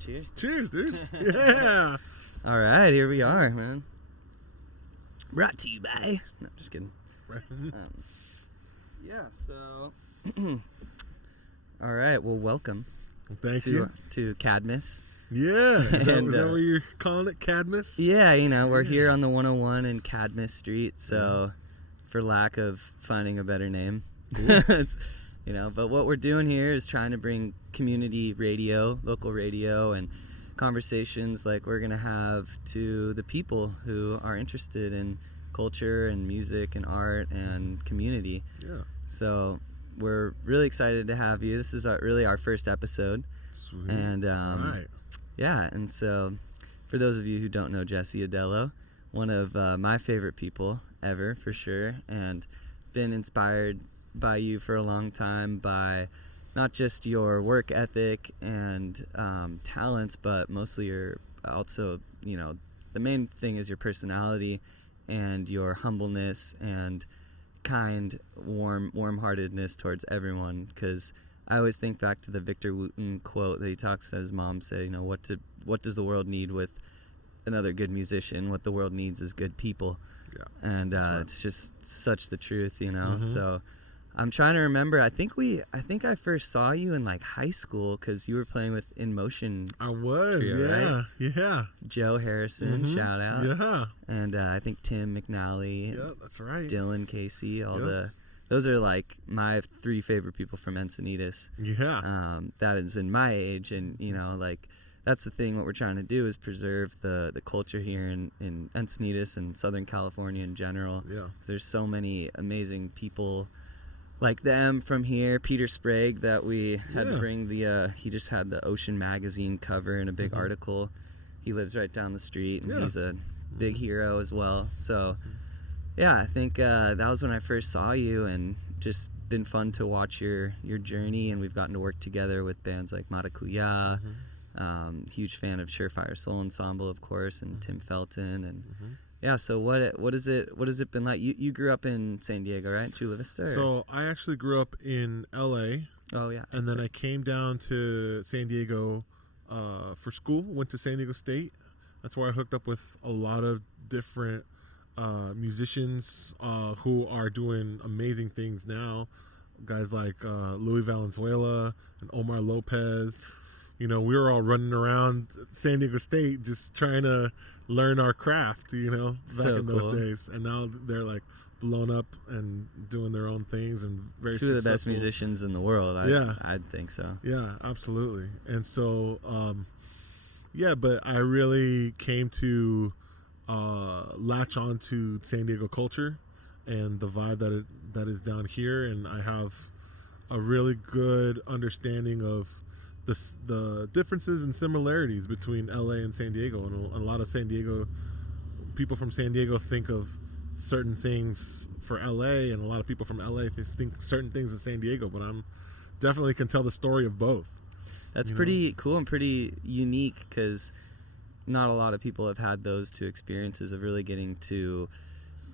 Cheers. Cheers, dude. Yeah. All right, here we are, man. Brought to you by... No, just kidding. Yeah, so... All right, well, welcome. Thank you. To Cadmus. Yeah. Is that what you're calling it, Cadmus? Yeah, we're here on the 101 in Cadmus Street, so for lack of finding a better name. It's, but what we're doing here is trying to bring community radio, local radio, and conversations like we're going to have to the people who are interested in culture and music and art and community. Yeah. So we're really excited to have you. This is really our first episode. Sweet. And right. Yeah, and so for those of you who don't know Jesse Audelo, one of my favorite people ever, for sure, and been inspired by you for a long time, by not just your work ethic and talents, but mostly your also, the main thing is your personality and your humbleness and kind, warm-heartedness towards everyone. Because I always think back to the Victor Wooten quote that he talks, that his mom said, what does the world need with another good musician? What the world needs is good people. Yeah. And it's just such the truth, Mm-hmm. So I'm trying to remember. I think I first saw you in like high school because you were playing with In Motion. I was, trio, yeah, right? Yeah. Joe Harrison, shout out. Yeah. And I think Tim McNally. Yeah, that's right. Dylan Casey, those are like my three favorite people from Encinitas. Yeah. That is in my age, and that's the thing. What we're trying to do is preserve the culture here in Encinitas and Southern California in general. Yeah. There's so many amazing people like them from here. Peter Sprague, that we had to bring he just had the Ocean Magazine cover in a big article. He lives right down the street, and he's a big hero as well. So yeah, I think that was when I first saw you, and just been fun to watch your journey, and we've gotten to work together with bands like Maracuya. Huge fan of Sure Fire Soul Ensemble, of course, and Tim Felton, and yeah. So what has it been like? You grew up in San Diego, right? Chula Vista? So I actually grew up in LA. Oh yeah. And then I came down to San Diego for school. Went to San Diego State. That's where I hooked up with a lot of different musicians who are doing amazing things now. Guys like Louis Valenzuela and Omar Lopez. We were all running around San Diego State just trying to learn our craft, back in those days. And now they're like blown up and doing their own things and very two successful. of the best musicians in the world. I'd think so. Yeah, absolutely. And so, but I really came to latch on to San Diego culture and the vibe that is down here. And I have a really good understanding of the differences and similarities between LA and San Diego, and a lot of San Diego people from San Diego think of certain things for LA, and a lot of people from LA think certain things in San Diego, but I'm definitely can tell the story of both. That's pretty cool and pretty unique, because not a lot of people have had those two experiences of really getting to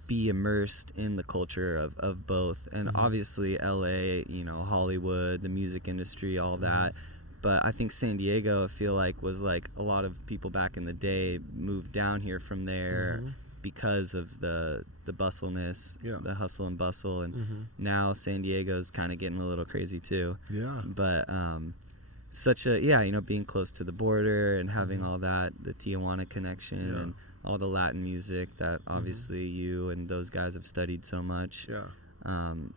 be immersed in the culture of both. And obviously LA, Hollywood, the music industry, all that. But I think San Diego, I feel like, was like a lot of people back in the day moved down here from there because of the bustleness, the hustle and bustle. And now San Diego's kind of getting a little crazy too. Yeah. But such a, being close to the border and having all that, the Tijuana connection and all the Latin music that obviously you and those guys have studied so much. Yeah.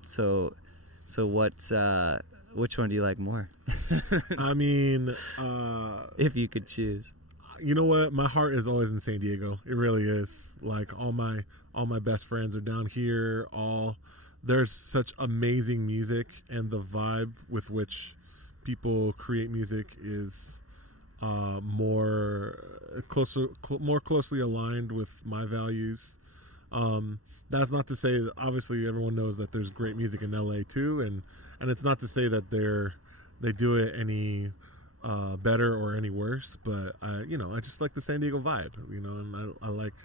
So what's... which one do you like more? I mean, if you could choose. You know what? My heart is always in San Diego. It really is. Like all my best friends are down here. There's such amazing music, and the vibe with which people create music is more closely aligned with my values. That's not to say that obviously everyone knows that there's great music in LA too, and it's not to say that they do it any better or any worse, but I just like the San Diego vibe, and I like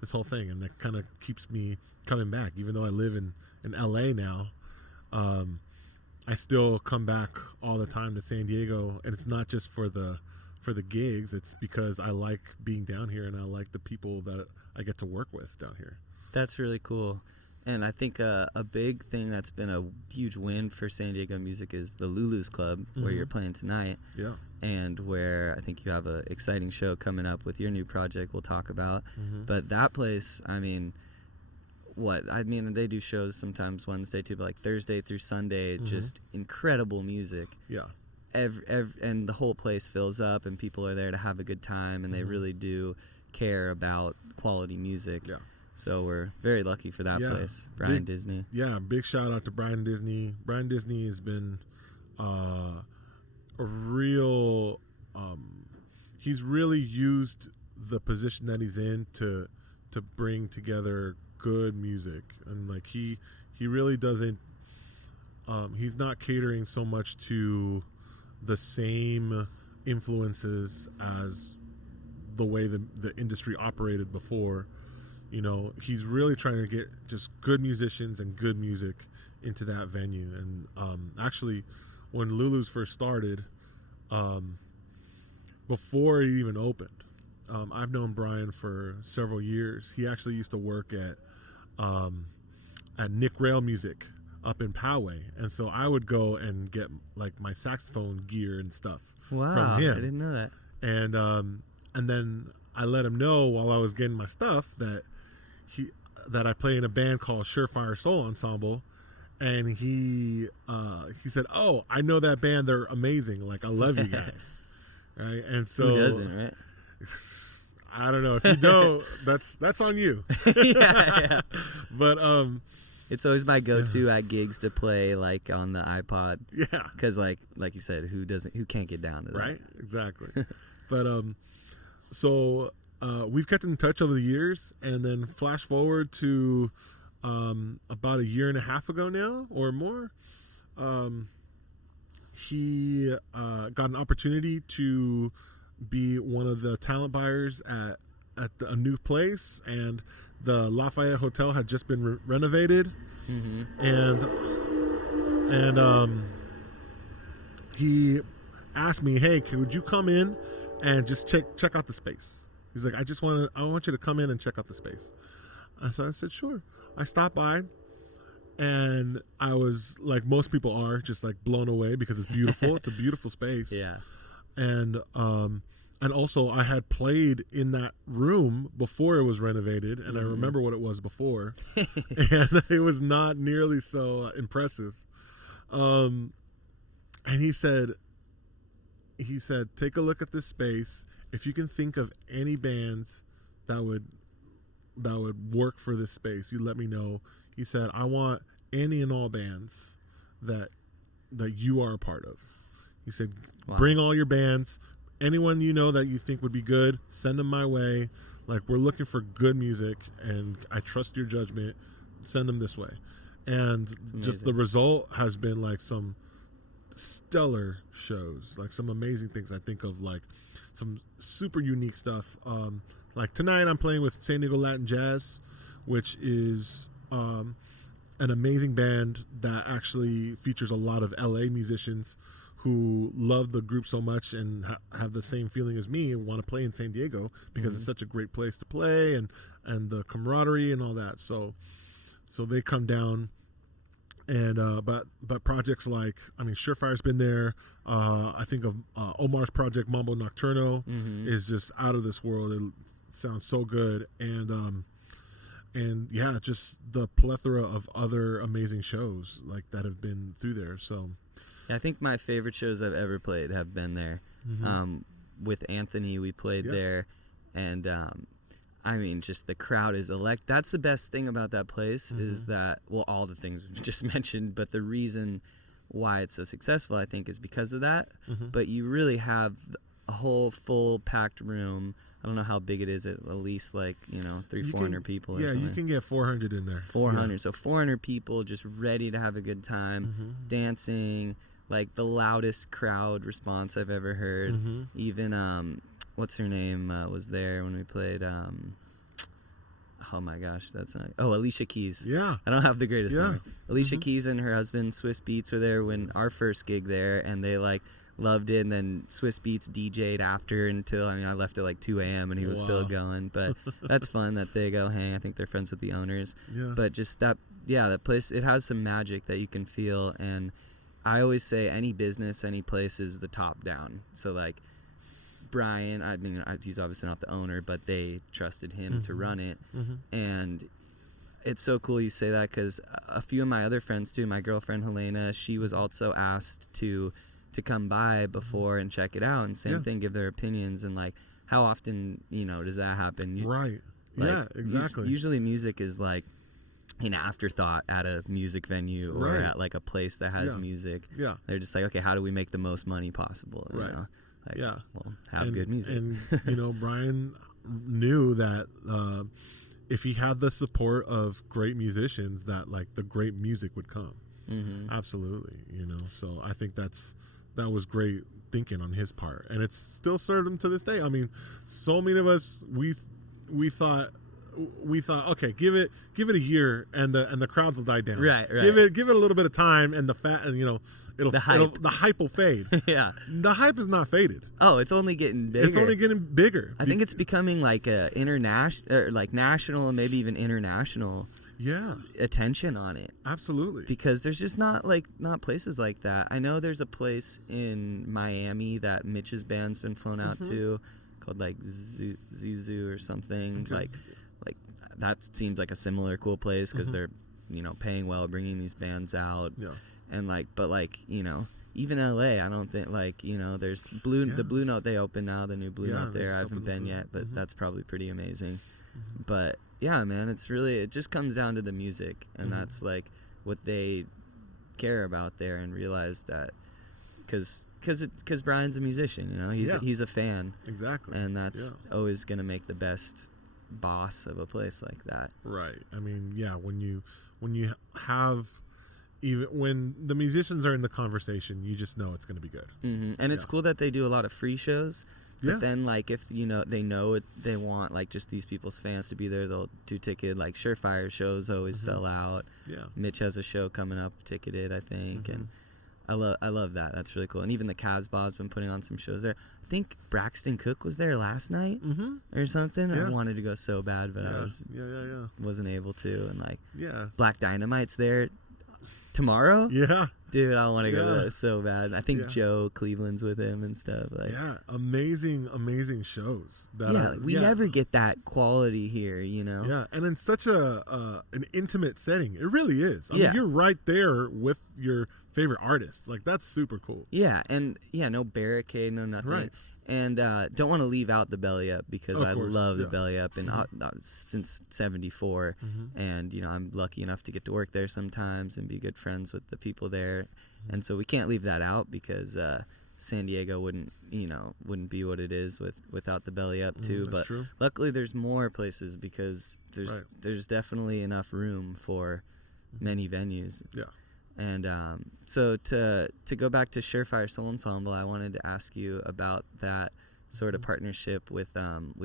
this whole thing, and that kind of keeps me coming back. Even though I live in LA now, I still come back all the time to San Diego, and it's not just for the for the gigs. It's because I like being down here and I like the people that I get to work with down here. That's really cool. And I think a big thing that's been a huge win for San Diego music is the Lulu's Club, where you're playing tonight. Yeah. And where I think you have an exciting show coming up with your new project we'll talk about. But that place, I mean, they do shows sometimes Wednesday too, but like Thursday through Sunday, just incredible music. Yeah. And the whole place fills up and people are there to have a good time, and they really do care about quality music. Yeah. So we're very lucky for that place, Brian Disney. Yeah, big shout out to Brian Disney. Brian Disney has been a real. He's really used the position that he's in to bring together good music, and like he really doesn't. He's not catering so much to the same influences as the way the industry operated before. You know, he's really trying to get just good musicians and good music into that venue. And actually, when Lulu's first started, before it even opened, I've known Brian for several years. He actually used to work at Nick Rail Music up in Poway, and so I would go and get like my saxophone gear and stuff from him. I didn't know that. And then I let him know while I was getting my stuff that I play in a band called Sure Fire Soul Ensemble, and he said, "Oh, I know that band. They're amazing. Like, I love you guys." Right? And so who doesn't, right? I don't know if you don't. that's on you. yeah. But it's always my go-to at gigs to play like on the iPod. Yeah. Because like you said, who can't get down to that? Right. Exactly. But so. We've kept in touch over the years, and then flash forward to about a year and a half ago now or more, he got an opportunity to be one of the talent buyers at a new place, and the Lafayette Hotel had just been renovated, and he asked me, "Hey, could you come in and just check out the space?" He's like, I want you to come in and check out the space. And so I said, sure. I stopped by, and I was like most people are, just like blown away because it's beautiful. It's a beautiful space. Yeah. And also I had played in that room before it was renovated, and I remember what it was before, and it was not nearly so impressive. And he said, take a look at this space. If you can think of any bands that would work for this space, you let me know. He said, I want any and all bands that you are a part of. He said, bring all your bands. Anyone you know that you think would be good, send them my way. Like, we're looking for good music, and I trust your judgment. Send them this way. And just the result has been like some stellar shows, like some amazing things. I think of like some super unique stuff. Like tonight I'm playing with San Diego Latin Jazz, which is an amazing band that actually features a lot of LA musicians who love the group so much and have the same feeling as me and want to play in San Diego because it's such a great place to play, and the camaraderie and all that. So they come down. And but projects like, I mean, Surefire's been there. I think of Omar's project Mambo Nocturno is just out of this world. It sounds so good, and yeah, just the plethora of other amazing shows like that have been through there. So yeah, I think my favorite shows I've ever played have been there. With Anthony, we played there, and I mean, just the crowd is that's the best thing about that place is that, well, all the things we just mentioned, but the reason why it's so successful, I think, is because of that. But you really have a whole full packed room. I don't know how big it is, at least like, 300-400 people. Yeah, you can get 400 in there. 400. So 400 people just ready to have a good time, dancing, like the loudest crowd response I've ever heard. Even, what's her name was there when we played. Oh my gosh, that's not. Oh, Alicia Keys. Yeah. I don't have the greatest memory. Alicia Keys and her husband Swiss Beats were there when our first gig there, and they like loved it. And then Swiss Beats DJ'd after until, I mean, I left at like 2 a.m. and he was still going. But that's fun that they go hang. I think they're friends with the owners. Yeah. But just that place, it has some magic that you can feel. And I always say any business, any place is the top down. So like Brian, I mean, he's obviously not the owner, but they trusted him to run it. And it's so cool you say that, because a few of my other friends too, my girlfriend Helena, she was also asked to come by before and check it out, and same thing, give their opinions. And like, how often, you know, does that happen? Right. Like, yeah, exactly. Usually music is like an afterthought at a music venue or at like a place that has music. Yeah. They're just like, okay, how do we make the most money possible? You know? Like, well, have good music. And you know, Brian knew that if he had the support of great musicians, that like the great music would come. Absolutely, you know. So I think that was great thinking on his part, and it's still served him to this day. I mean, so many of us we thought, okay, give it a year and the crowds will die down. Right. Give it a little bit of time, and the hype will fade. Yeah. The hype is not faded. Oh, it's only getting bigger. It's only getting bigger. I think it's becoming like a international, like national, and maybe even international. Attention on it. Absolutely. Because there's just not places like that. I know there's a place in Miami that Mitch's band's been flown out to, called like Zuzu or something. Okay. Like that seems like a similar cool place, because they're, you know, paying well, bringing these bands out. Yeah. And like, but like, you know, even LA, I don't think, like, you know, there's the Blue Note they open now, the new Blue Note there. I haven't been yet, but that's probably pretty amazing. But yeah, man, it just comes down to the music, and that's like what they care about there, and realize that because Brian's a musician, you know, he's a fan. Exactly. And that's always going to make the best boss of a place like that. Right. I mean, yeah, when you have, even when the musicians are in the conversation, you just know it's going to be good. And it's cool that they do a lot of free shows. But then, like, if, you know, they want, like, just these people's fans to be there, they'll do ticket. Like, Sure Fire shows always sell out. Yeah. Mitch has a show coming up, ticketed, I think. And I love that. That's really cool. And even the Casbah's been putting on some shows there. I think Braxton Cook was there last night or something. Yeah. I wanted to go so bad, but I wasn't able to. And, like, Black Dynamite's there tomorrow. Yeah. Dude, I want to go to that so bad. I think Joe Cleveland's with him and stuff. Like, amazing shows. We never get that quality here, you know? Yeah, and in such an intimate setting. It really is. I mean, you're right there with your favorite artists. Like, that's super cool. Yeah, and no barricade, no nothing. Right. And don't want to leave out the Belly Up, because I love the Belly Up, and since '74, and, you know, I'm lucky enough to get to work there sometimes and be good friends with the people there, and so we can't leave that out, because San Diego wouldn't be what it is without the Belly Up too. But true. Luckily there's more places, because there's definitely enough room for many venues. Yeah. And so to go back to Sure Fire Soul Ensemble, I wanted to ask you about that sort of partnership with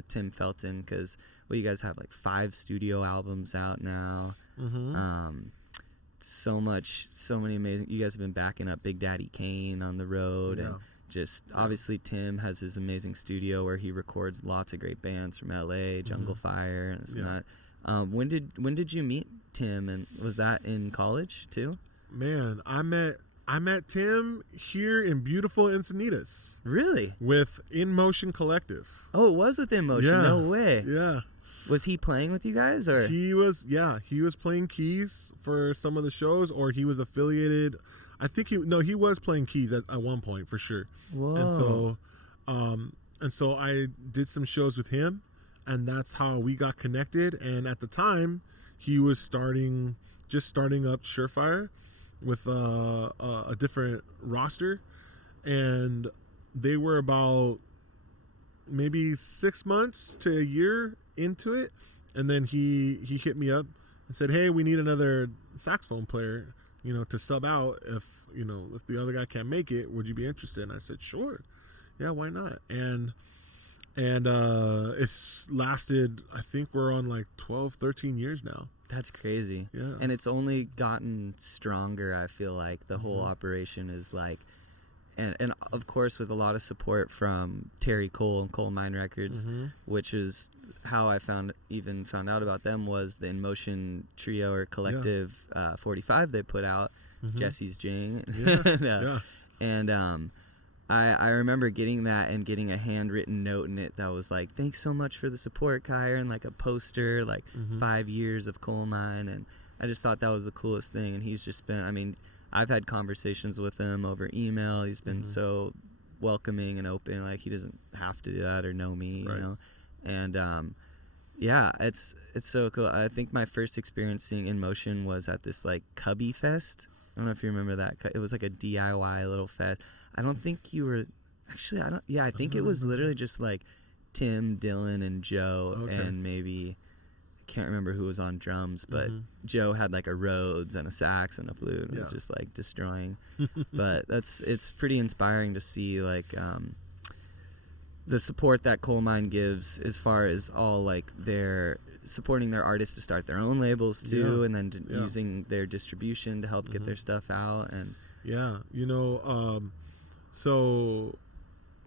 Tim Felton, because you guys have like 5 studio albums out now. So many amazing. You guys have been backing up Big Daddy Kane on the road, and just obviously Tim has his amazing studio where he records lots of great bands from LA, Jungle Fire, and it's not. When did you meet Tim, and was that in college too? Man, I met Tim here in beautiful Encinitas. Really? With In Motion Collective. Oh, it was with In Motion. Yeah. No way. Yeah. Was he playing with you guys, or he was playing keys for some of the shows, or he was affiliated. I think he was playing keys at one point for sure. Whoa. And so I did some shows with him, and that's how we got connected. And at the time, he was just starting up Sure Fire with a different roster, and they were about maybe 6 months to a year into it, and then he hit me up and said, "Hey, we need another saxophone player, you know, to sub out if the other guy can't make it. Would you be interested?" And I said, "Sure, yeah, why not?" And it's lasted, I think we're on like 12-13 years now. That's crazy. Yeah. And it's only gotten stronger. I feel like the whole operation is like, and of course with a lot of support from Terry Cole and Coal Mine Records, which is how I found out about them, was the In Motion trio or collective 45 they put out, Jesse's Jing. And I remember getting that and getting a handwritten note in it that was like, thanks so much for the support, Kyra, and like a poster, like 5 years of Coal Mine. And I just thought that was the coolest thing. And he's just been, I mean, I've had conversations with him over email. He's been so welcoming and open. Like, he doesn't have to do that or know me, you know? And yeah, it's so cool. I think my first experience seeing In Motion was at this like Cubby Fest. I don't know if you remember that. It was like a DIY little fest. I don't think you were actually. I think it was literally just like Tim, Dylan, and Joe, and maybe I can't remember who was on drums, but Joe had like a Rhodes and a sax and a flute, and was just like destroying. But it's pretty inspiring to see like the support that Coal Mine gives as far as all like their supporting their artists to start their own labels too, and then using their distribution to help get their stuff out. And so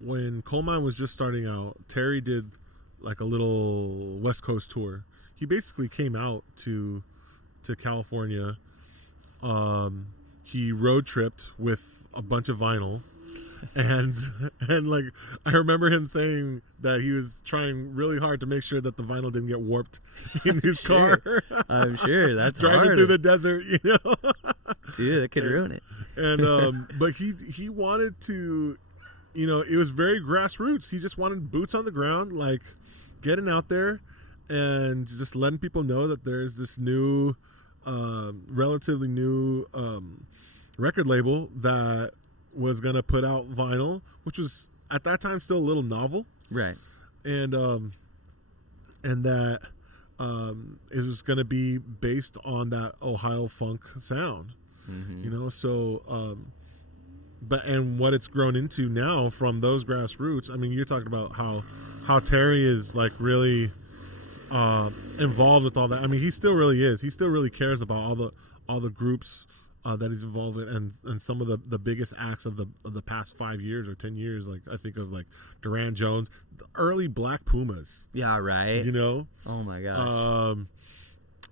when Coal Mine was just starting out, Terry did like a little West Coast tour. He basically came out to California. He road tripped with a bunch of vinyl. And like I remember him saying that he was trying really hard to make sure that the vinyl didn't get warped in his car. I'm sure that's driving hard. through the desert, you know. Dude, that could ruin it. And but he wanted to, you know, it was very grassroots. He just wanted boots on the ground, like getting out there and just letting people know that there's this new, relatively new record label that was gonna put out vinyl, which was at that time still a little novel, right? And that it was gonna be based on that Ohio funk sound, you know. So, but and what it's grown into now from those grassroots. I mean, you're talking about how Terry is like really involved with all that. I mean, he still really is. He still really cares about all the groups that he's involved in, and some of the biggest acts of the past 5 years or 10 years. Like I think of like Duran Jones, the early Black Pumas. Yeah, right. You know. Oh my gosh.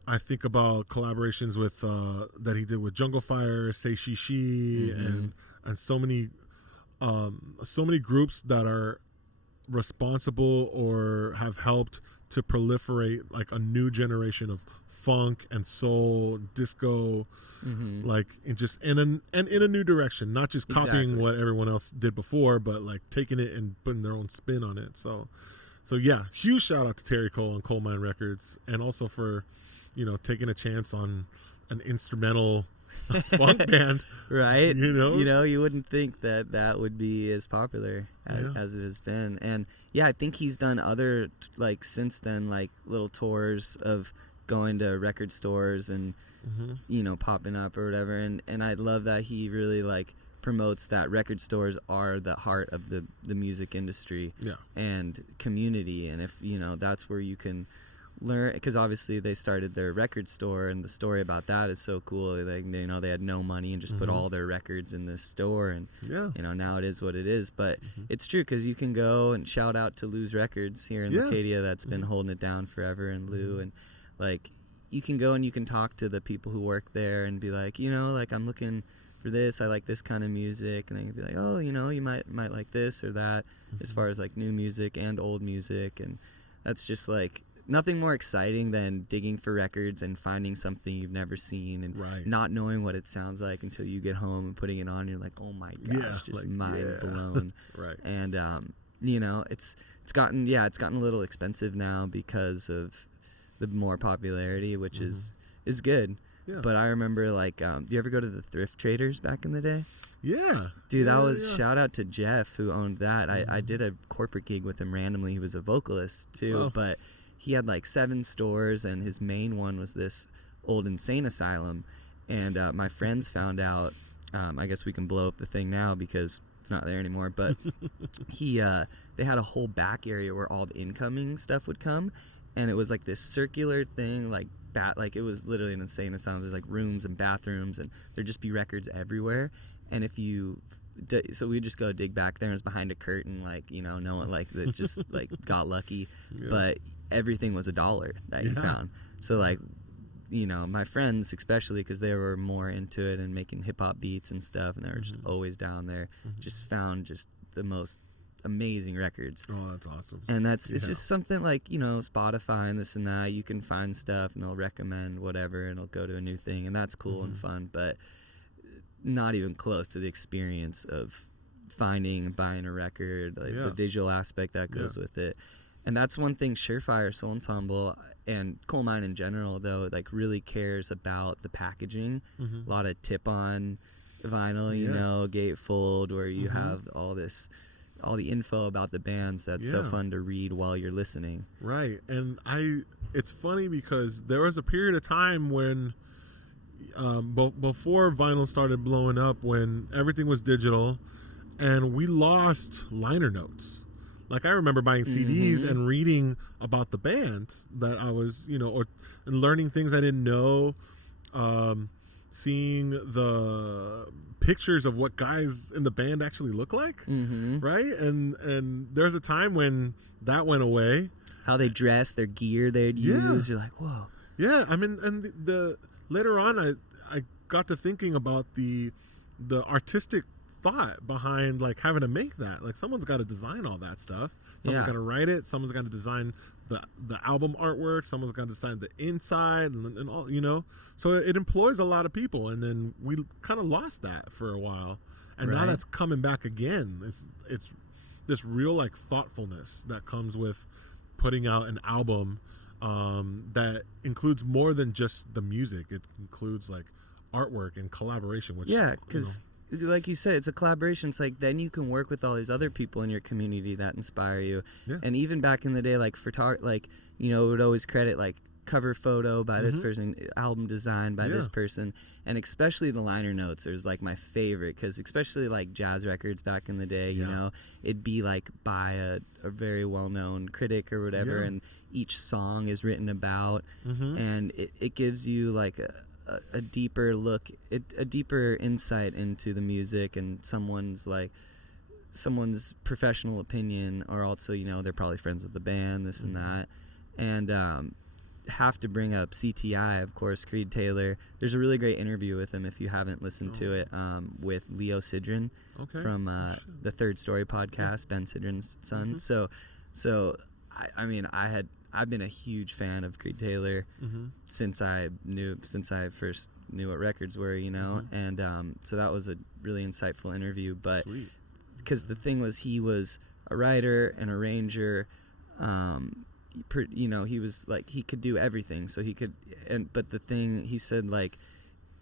I think about collaborations with that he did with Jungle Fire, Say She She, and so many groups that are responsible or have helped to proliferate like a new generation of funk and soul, disco. Like in a new direction, not just copying what everyone else did before, but like taking it and putting their own spin on it. So yeah, huge shout out to Terry Cole and Coal Mine Records, and also for, you know, taking a chance on an instrumental funk band, right? You know, you wouldn't think that would be as popular as it has been. And yeah, I think he's done other like since then, like little tours of going to record stores and you know, popping up or whatever, and I love that he really like promotes that record stores are the heart of the music industry and community. And if you know, that's where you can learn, because obviously they started their record store, and the story about that is so cool. Like, you know, they had no money and just put all their records in this store, and you know, now it is what it is. But it's true, because you can go and shout out to Lou's Records here in Leucadia that's been holding it down forever, and Lou, and like you can go and you can talk to the people who work there and be like, you know, like I'm looking for this, I like this kind of music, and they can be like, oh, you know, you might like this or that, as far as like new music and old music. And that's just like nothing more exciting than digging for records and finding something you've never seen and not knowing what it sounds like until you get home and putting it on and you're like, oh my gosh, just like, mind blown. And you know, it's gotten a little expensive now because of the more popularity, which is good. But I remember like do you ever go to the thrift traders back in the day? Dude, that was shout out to Jeff who owned that. I did a corporate gig with him randomly. He was a vocalist too, but he had like 7 stores, and his main one was this old insane asylum. And my friends found out, I guess we can blow up the thing now because it's not there anymore, but they had a whole back area where all the incoming stuff would come. And it was like this circular thing, like it was literally an insane asylum. There's like rooms and bathrooms, and there'd just be records everywhere. And if you so we just go dig back there. And it was behind a curtain, like, you know, no one like that just like got lucky, but everything was $1 that you found. So like, you know, my friends especially, because they were more into it and making hip hop beats and stuff, and they were just always down there, just found just the most amazing records. Oh, that's awesome. And that's it's just something like, you know, Spotify and this and that. You can find stuff and they'll recommend whatever and it'll go to a new thing, and that's cool and fun, but not even close to the experience of finding and buying a record, like the visual aspect that goes with it. And that's one thing Sure Fire Soul Ensemble and Coal Mine in general, though, like really cares about the packaging. A lot of tip-on vinyl, you know, gatefold, where you have all the info about the bands that's so fun to read while you're listening. Right. And it's funny because there was a period of time when before vinyl started blowing up, when everything was digital and we lost liner notes. Like, I remember buying CDs and reading about the band that I was, you know, and learning things I didn't know, seeing the pictures of what guys in the band actually look like, right? And there's a time when that went away. How they dress, their gear they'd use, you're like, whoa. Yeah, I mean, and the later on, I got to thinking about the artistic thought behind like having to make that. Like, someone's got to design all that stuff. Someone's got to write it. Someone's got to design the album artwork. Someone's got to design the inside and all, you know. So it employs a lot of people, and then we kind of lost that for a while, and now that's coming back again. It's this real like thoughtfulness that comes with putting out an album that includes more than just the music. It includes like artwork and collaboration, which because like you said, it's a collaboration. It's like then you can work with all these other people in your community that inspire you. And even back in the day, like like, you know, would always credit like cover photo by this person, album design by this person, and especially the liner notes is like my favorite, because especially like jazz records back in the day, you know, it'd be like by a very well-known critic or whatever, and each song is written about, and it gives you like a deeper look, a deeper insight into the music and someone's professional opinion, or also, you know, they're probably friends with the band, this and that. And have to bring up CTI, of course, Creed Taylor. There's a really great interview with him if you haven't listened to it, with Leo Sidran from the Third Story podcast, Ben Sidran's son. So I mean, I've been a huge fan of Creed Taylor since I first knew what records were, you know, and so that was a really insightful interview. But because the thing was, he was a writer, an arranger, you know, he was like, he could do everything, so he could, but the thing he said, like,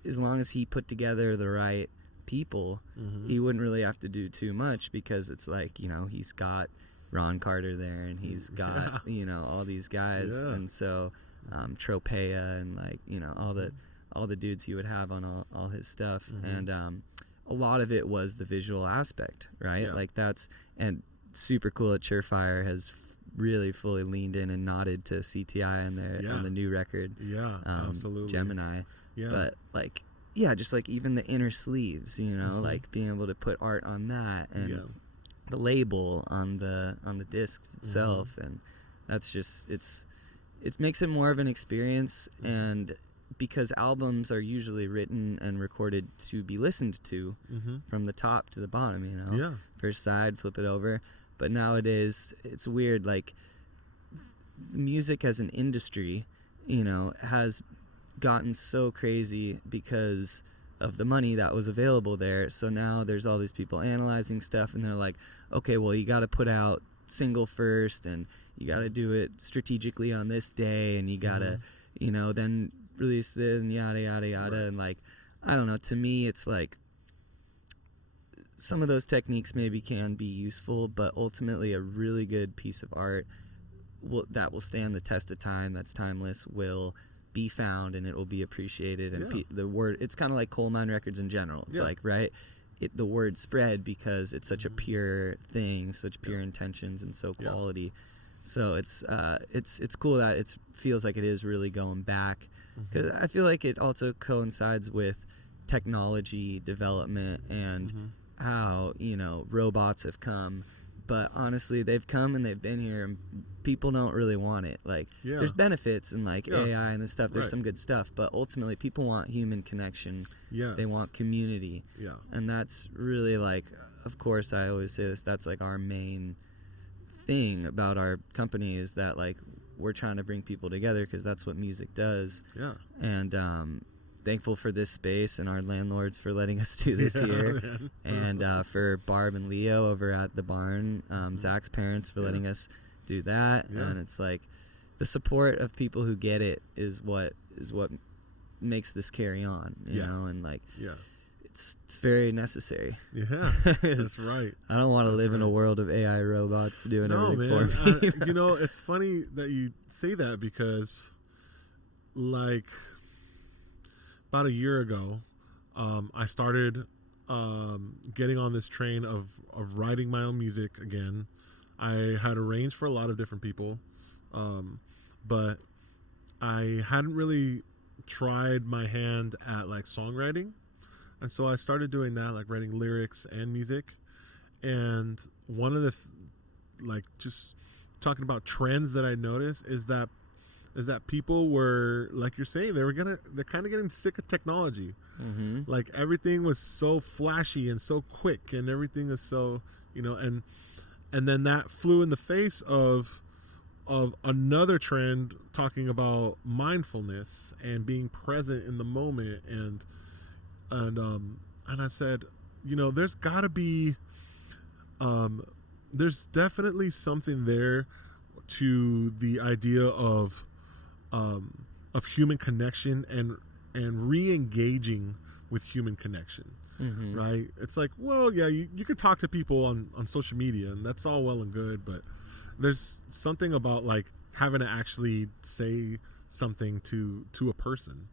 as long as he put together the right people, he wouldn't really have to do too much, because it's like, you know, he's got Ron Carter there, and he's got you know, all these guys, and so Tropea, and like, you know, all the dudes he would have on all his stuff, and a lot of it was the visual aspect, right? Like, that's, and super cool that Sure Fire has really fully leaned in and nodded to CTI on the new record, absolutely, Gemini, but like, just like even the inner sleeves, you know, like being able to put art on that, and the label on the discs itself, and that's just it makes it more of an experience. And because albums are usually written and recorded to be listened to from the top to the bottom, you know, first side, flip it over. But nowadays it's weird, like music as an industry, you know, has gotten so crazy because of the money that was available there. So now there's all these people analyzing stuff, and they're like, okay, well, you got to put out single first, and you got to do it strategically on this day, and you got to, you know, then release this, and yada, yada, yada. And like, I don't know, to me, it's like, some of those techniques maybe can be useful, but ultimately a really good piece of art that will stand the test of time, that's timeless, will be found, and it will be appreciated. And the word, it's kind of like Coal Mine Records in general. It's like, right, the word spread because it's such a pure thing, such pure intentions, and so quality. So it's cool that it feels like it is really going back, because I feel like it also coincides with technology development and how, you know, robots have come, but honestly, they've come and they've been here, and people don't really want it. Like, there's benefits in like AI and this stuff. There's some good stuff, but ultimately, people want human connection. They want community. And that's really like, of course, I always say this. That's like our main thing about our company, is that like we're trying to bring people together, because that's what music does. And thankful for this space and our landlords for letting us do this here, and for Barb and Leo over at the barn, Zach's parents for letting us do that. And it's like the support of people who get it is what makes this carry on, you know, and like it's very necessary. That's right. I don't want to live in a world of AI robots doing everything for me. You know, it's funny that you say that, because like about a year ago, I started getting on this train of writing my own music again. I had arranged for a lot of different people, but I hadn't really tried my hand at like songwriting. And so I started doing that, like writing lyrics and music. And one of the like just talking about trends that I noticed is that people were, like you're saying, they're kind of getting sick of technology. Like everything was so flashy and so quick, and everything is so, you know, and then that flew in the face of another trend talking about mindfulness and being present in the moment, and I said, you know, there's gotta be there's definitely something there to the idea of human connection and re-engaging with human connection. Right? It's like, well, yeah, you could talk to people on social media, and that's all well and good, but there's something about like having to actually say something to a person,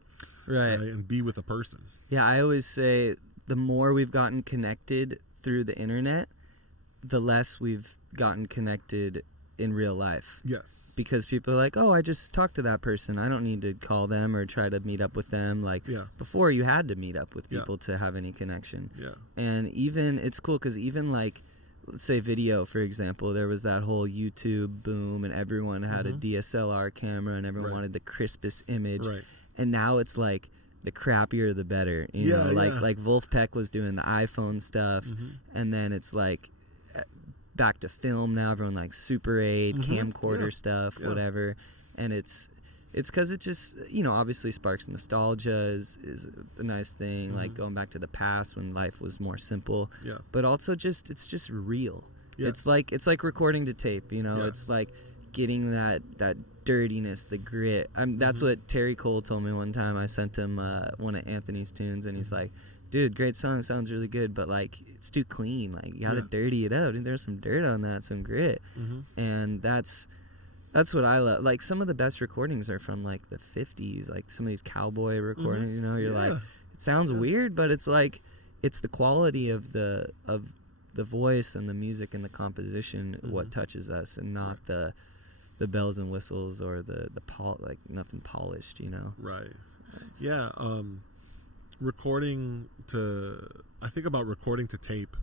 right? And be with a person. Yeah, I always say the more we've gotten connected through the internet, the less we've gotten connected in real life. Because people are like, oh, I just talked to that person, I don't need to call them or try to meet up with them. Like before, you had to meet up with people to have any connection. And even it's cool, because even like, let's say video, for example, there was that whole YouTube boom, and everyone had a DSLR camera, and everyone wanted the crispest image. And now it's like the crappier the better, you know, like Wolfpack was doing the iPhone stuff, and then it's like back to film now. Everyone like Super 8 camcorder stuff, whatever. And it's because it just, you know, obviously sparks nostalgia is a nice thing, like going back to the past when life was more simple. But also just it's just real. It's like recording to tape, you know. It's like getting that dirtiness, the grit. That's what Terry Cole told me one time. I sent him one of Anthony's tunes, and he's like, dude, great song, sounds really good, but like it's too clean, like you gotta dirty it up. Dude, there's some dirt on that, some grit. And that's what I love. Like some of the best recordings are from like the 50s, like some of these cowboy recordings, you know. You're like, it sounds weird, but it's like it's the quality of the voice and the music and the composition what touches us, and not the bells and whistles or the like nothing polished, you know. I think about recording to tape,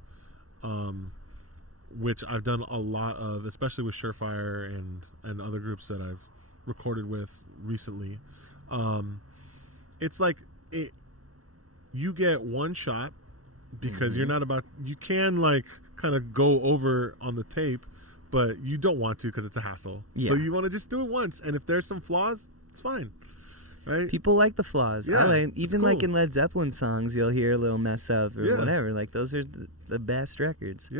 which I've done a lot of, especially with Sure Fire and other groups that I've recorded with recently. It's like you get one shot, because you can like kind of go over on the tape, but you don't want to, because it's a hassle. So you want to just do it once, and if there's some flaws, it's fine. Right? People like the flaws. Even cool. Like in Led Zeppelin songs, you'll hear a little mess up or whatever. Like those are the best records.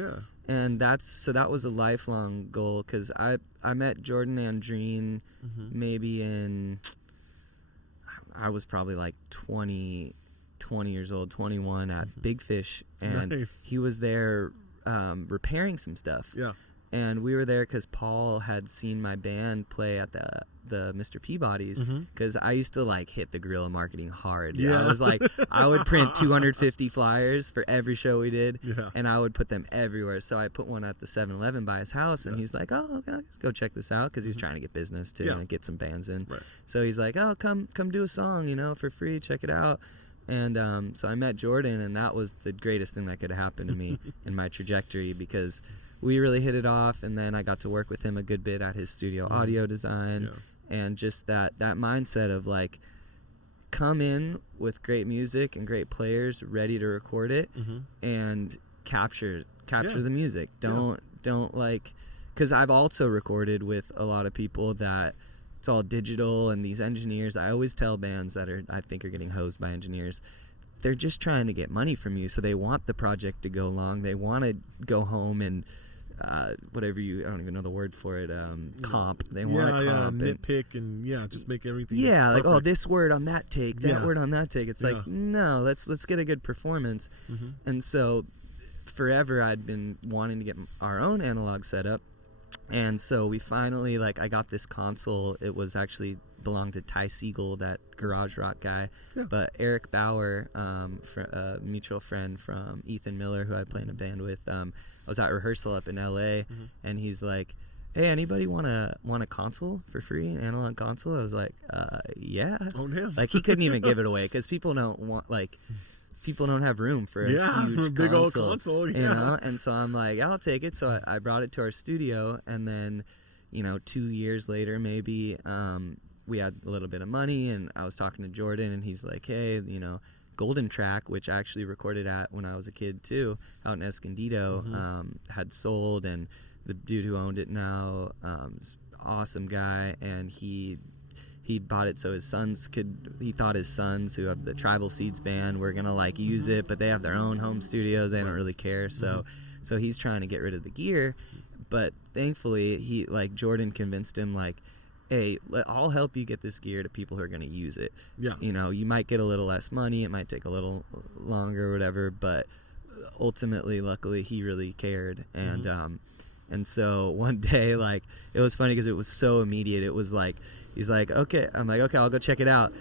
And that was a lifelong goal, because I met Jordan Andreen maybe I was probably like 20 years old, 21 at Big Fish, and he was there repairing some stuff. And we were there because Paul had seen my band play at the Mr. Peabody's, because I used to like hit the guerrilla marketing hard. I was like, I would print 250 flyers for every show we did, and I would put them everywhere. So I put one at the 7-Eleven by his house, and he's like, oh, okay, let's go check this out, because he's trying to get business too and get some bands in. So he's like, oh, come do a song, you know, for free, check it out. And so I met Jordan, and that was the greatest thing that could have happened to me in my trajectory, because we really hit it off. And then I got to work with him a good bit at his studio audio design, and just that mindset of like, come in with great music and great players ready to record it, and capture the music. Don't like, because I've also recorded with a lot of people that it's all digital, and these engineers, I always tell bands that I think are getting hosed by engineers, they're just trying to get money from you. So they want the project to go long. They want to go home and whatever I don't even know the word for it, comp. They want to comp. Nitpick and just make everything like, perfect. oh, this word on that take, that word on that take. It's like, no, let's get a good performance. And so forever I'd been wanting to get our own analog setup. And so we finally, like, I got this console. It was actually belonged to Ty Siegel, that garage rock guy. But Eric Bauer, a mutual friend from Ethan Miller, who I play in a band with, I was at rehearsal up in LA, and he's like, hey, anybody want a console for free, an analog console? I was like, yeah. Oh, damn. Like, he couldn't even give it away, because people don't have room for a huge big console, old console, you know? And so I'm like, I'll take it. So I brought it to our studio, and then, 2 years later, maybe, we had a little bit of money, and I was talking to Jordan, and he's like, hey, Golden Track, which I actually recorded at when I was a kid too, out in Escondido, had sold, and the dude who owned it now, is an awesome guy, and he bought it so his sons he thought his sons, who have the Tribal Seeds band, were gonna like use it, but they have their own home studios, they don't really care. So he's trying to get rid of the gear, but thankfully Jordan convinced him, like, hey, I'll help you get this gear to people who are gonna use it. You might get a little less money, it might take a little longer or whatever, but ultimately, luckily, he really cared. And so one day, like, it was funny because it was so immediate. It was like, he's like, okay. I'm like, okay, I'll go check it out.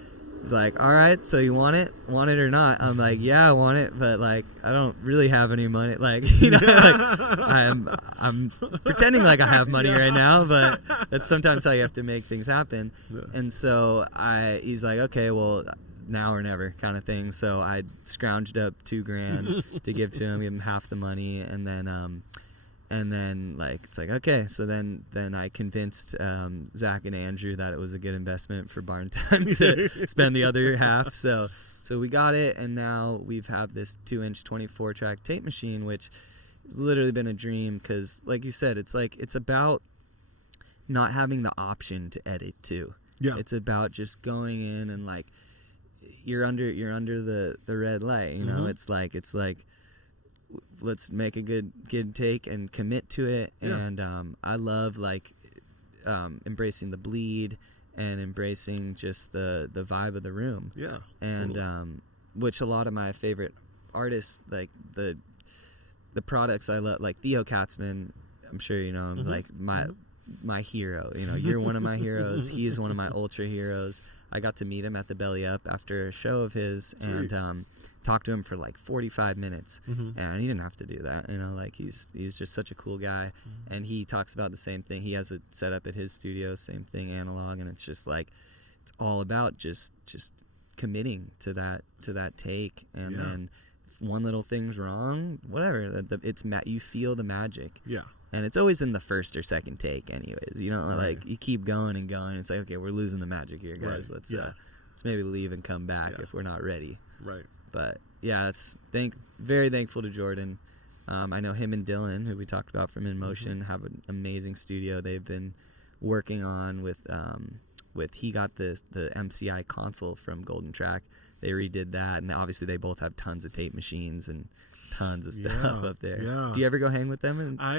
He's like, all right, so you want it or not? I'm like, yeah, I want it, but like, I don't really have any money. Like, like, I'm pretending like I have money right now, but that's sometimes how you have to make things happen. And so he's like, okay, well, now or never kind of thing. So I scrounged up $2,000 to give to him, give him half the money, and then like, it's like, okay. So then I convinced Zach and Andrew that it was a good investment for Barn Time to spend the other half. So we got it, and now we've have this 2-inch 24-track tape machine, which has literally been a dream, because like you said, it's about not having the option to edit too. It's about just going in and like, you're under the red light, It's like let's make a good take and commit to it. And I love like embracing the bleed and embracing just the vibe of the room. And which a lot of my favorite artists, like the products I love, like Theo Katzman, I'm sure you know him, like my hero. You're one of my heroes. He is one of my ultra heroes. I got to meet him at the Belly Up after a show of his, and talked to him for like 45 minutes. And he didn't have to do that, like he's just such a cool guy. And he talks about the same thing. He has a setup at his studio, same thing, analog, and it's just like, it's all about just committing to that take. And then if one little thing's wrong, whatever, you feel the magic. And it's always in the first or second take anyways. Like, you keep going and going. It's like, okay, we're losing the magic here, guys. Let's maybe leave and come back if we're not ready. But yeah, very thankful to Jordan. I know him and Dylan, who we talked about from In Motion, have an amazing studio they've been working on with he got the MCI console from Golden Track. They redid that, and obviously they both have tons of tape machines and tons of stuff up there. Do you ever go hang with them? I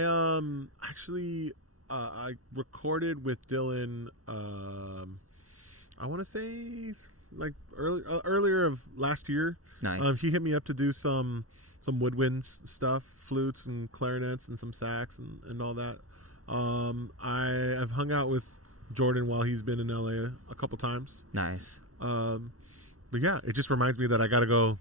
actually I recorded with Dylan. I want to say like earlier of last year. Nice. He hit me up to do some woodwinds stuff, flutes and clarinets and some sax and all that. I have hung out with Jordan while he's been in LA a couple times. Nice. But yeah, it just reminds me that I gotta go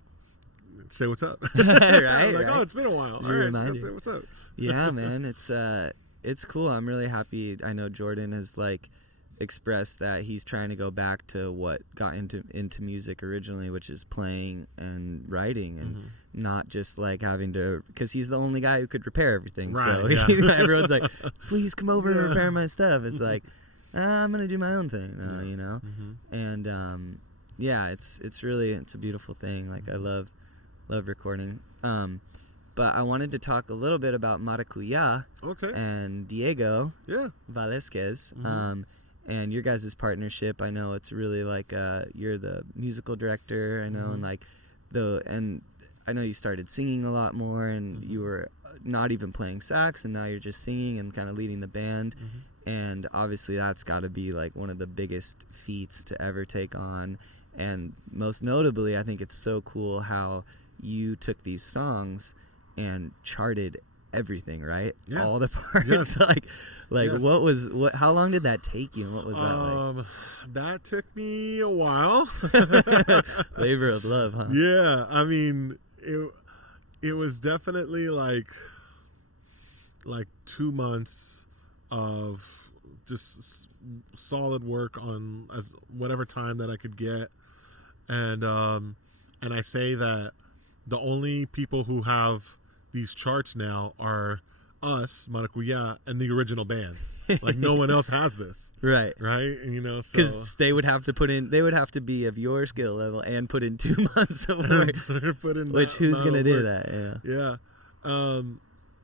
say what's up. Right. Like, oh, it's been a while. All right, say what's up. Yeah, man, it's cool. I'm really happy. I know Jordan has like expressed that he's trying to go back to what got into music originally, which is playing and writing, and not just like having to, because he's the only guy who could repair everything. Right, So everyone's like, please come over and repair my stuff. It's like, I'm gonna do my own thing now, you know. And it's really, it's a beautiful thing. Like I love recording. But I wanted to talk a little bit about Maracuya and Diego Valesquez, and your guys' partnership. I know it's really like you're the musical director, I know, and like and I know you started singing a lot more, and you were not even playing sax, and now you're just singing and kind of leading the band. And obviously that's got to be like one of the biggest feats to ever take on. And most notably, I think it's so cool how you took these songs and charted everything, right? Yeah. All the parts. Yes. like yes. How long did that take you, and what was that like? That took me a while. Labor of love, huh? Yeah, I mean, it was definitely like 2 months of just solid work on as whatever time that I could get. And I say that the only people who have these charts now are us, Maracuya, and the original bands. Like no one else has this. Right. And you know, because they would have to be of your skill level and put in 2 months of work. Which who's gonna do that? Yeah.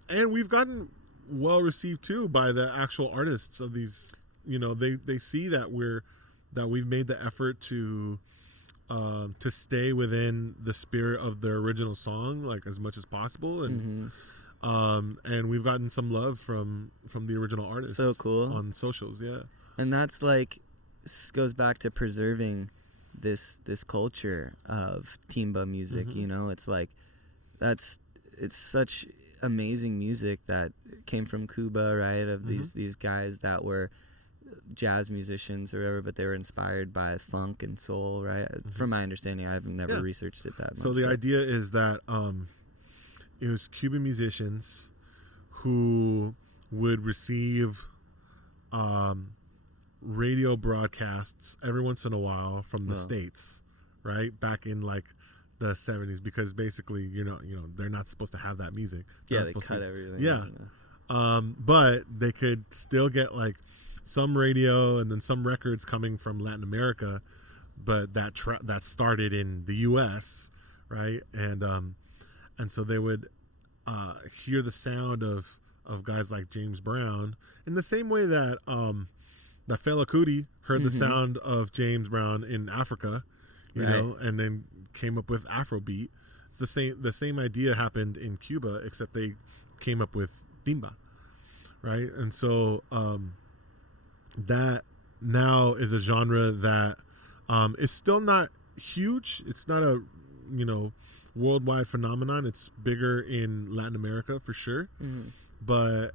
And we've gotten well received too by the actual artists of these. You know, they see that we've made the effort to stay within the spirit of the original song, like as much as possible, and and we've gotten some love from the original artists. So cool on socials, yeah. And that's like goes back to preserving this culture of timba music. You know, it's like it's such amazing music that came from Cuba, right? Of these guys that were jazz musicians or whatever, but they were inspired by funk and soul, right? From my understanding, I've never researched it that much. So the idea is that it was Cuban musicians who would receive radio broadcasts every once in a while from the States, right? Back in like the 70s, because basically, you know, they're not supposed to have that music. They cut everything. Yeah. But they could still get like some radio and then some records coming from Latin America, but that started in the U.S., right? And so they would hear the sound of guys like James Brown in the same way that that Fela Kuti heard the sound of James Brown in Africa, you know, and then came up with Afrobeat. It's the same idea happened in Cuba, except they came up with timba, right? And so that now is a genre that is still not huge. It's not a, you know, worldwide phenomenon. It's bigger in Latin America for sure, but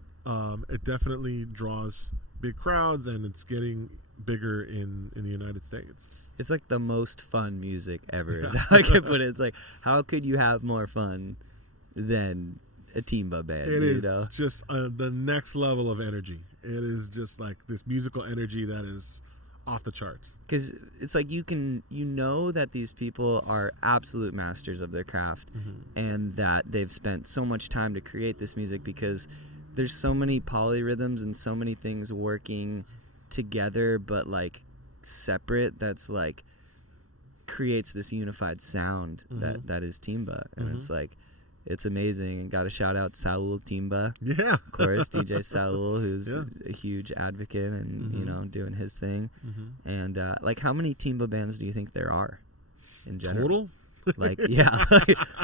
it definitely draws big crowds, and it's getting bigger in the United States. It's like the most fun music ever, is how I can put it. It's like, how could you have more fun than a timba band? It is just the next level of energy. It is just like this musical energy that is off the charts. Because it's like you know that these people are absolute masters of their craft, and that they've spent so much time to create this music, because there's so many polyrhythms and so many things working together but like separate, that's like creates this unified sound that is timba. And it's like, it's amazing. And got to shout out Saul Timba, of course, DJ Saul, who's a huge advocate and you know, doing his thing. And like, how many timba bands do you think there are in general? Total? Like,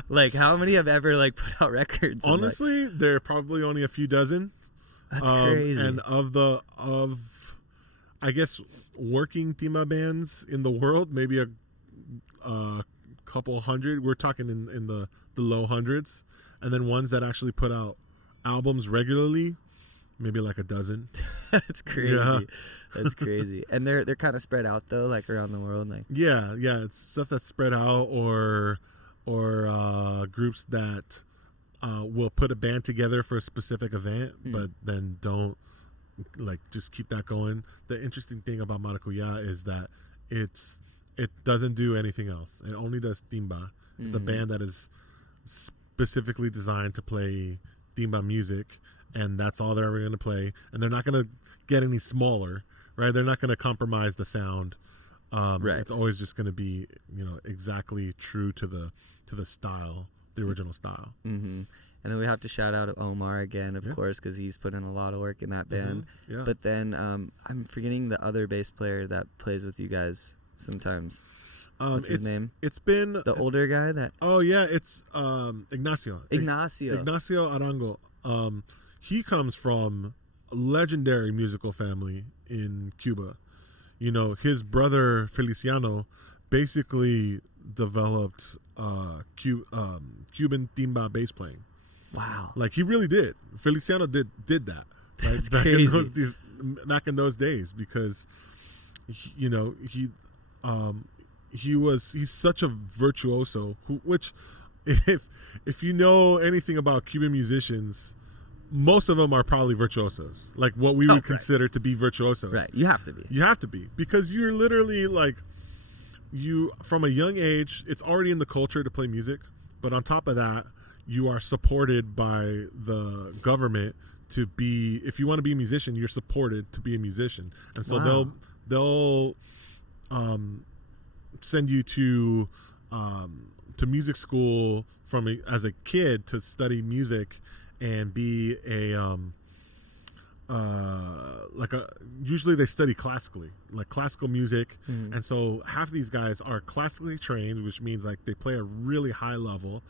like how many have ever like put out records? Honestly, there are probably only a few dozen. That's crazy. And of I guess working timba bands in the world, maybe a couple hundred. We're talking in the low hundreds. And then ones that actually put out albums regularly, maybe like a dozen. That's crazy. That's crazy. And they're kind of spread out though, like around the world. Like it's stuff that's spread out, or groups that will put a band together for a specific event, but then don't like just keep that going. The interesting thing about Maracuya is that it doesn't do anything else. It only does timba. It's a band that is specifically designed to play timba music, and that's all they're ever going to play. And they're not going to get any smaller, right? They're not going to compromise the sound. Right. It's always just going to be, exactly true to the style, the original style. Mm-hmm. And then we have to shout out Omar again, of course, because he's put in a lot of work in that band. Yeah. But then I'm forgetting the other bass player that plays with you guys sometimes. What's his name? It's been the older guy that. Oh yeah, it's Ignacio. Ignacio Arango. He comes from a legendary musical family in Cuba. His brother Feliciano basically developed Cuban timba bass playing. Wow. Like he really did. Feliciano did that. Right? That's crazy. Back in those days, because he's such a virtuoso, which if you know anything about Cuban musicians, most of them are probably virtuosos, like what we would consider to be virtuosos. Right. You have to be because you're literally like, you from a young age, it's already in the culture to play music, but on top of that, you are supported by the government to be, if you want to be a musician, you're supported to be a musician. And so they'll send you to music school as a kid to study music and be usually they study classically, like classical music. And so half of these guys are classically trained, which means like they play a really high level,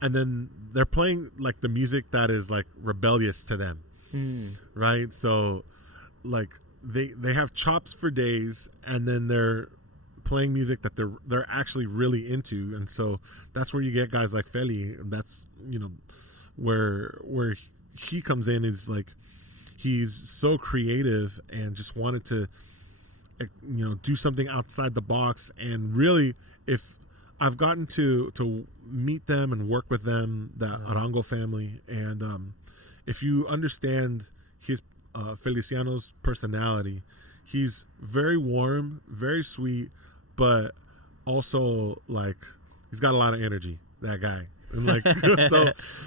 and then they're playing like the music that is like rebellious to them. Right? So like they have chops for days, and then they're playing music that they're actually really into. And so that's where you get guys like Feli. And that's where he comes in, is like he's so creative and just wanted to do something outside the box. And really, if I've gotten to meet them and work with them, that Arango family, and if you understand his Feliciano's personality, he's very warm, very sweet, but also like he's got a lot of energy, that guy. And like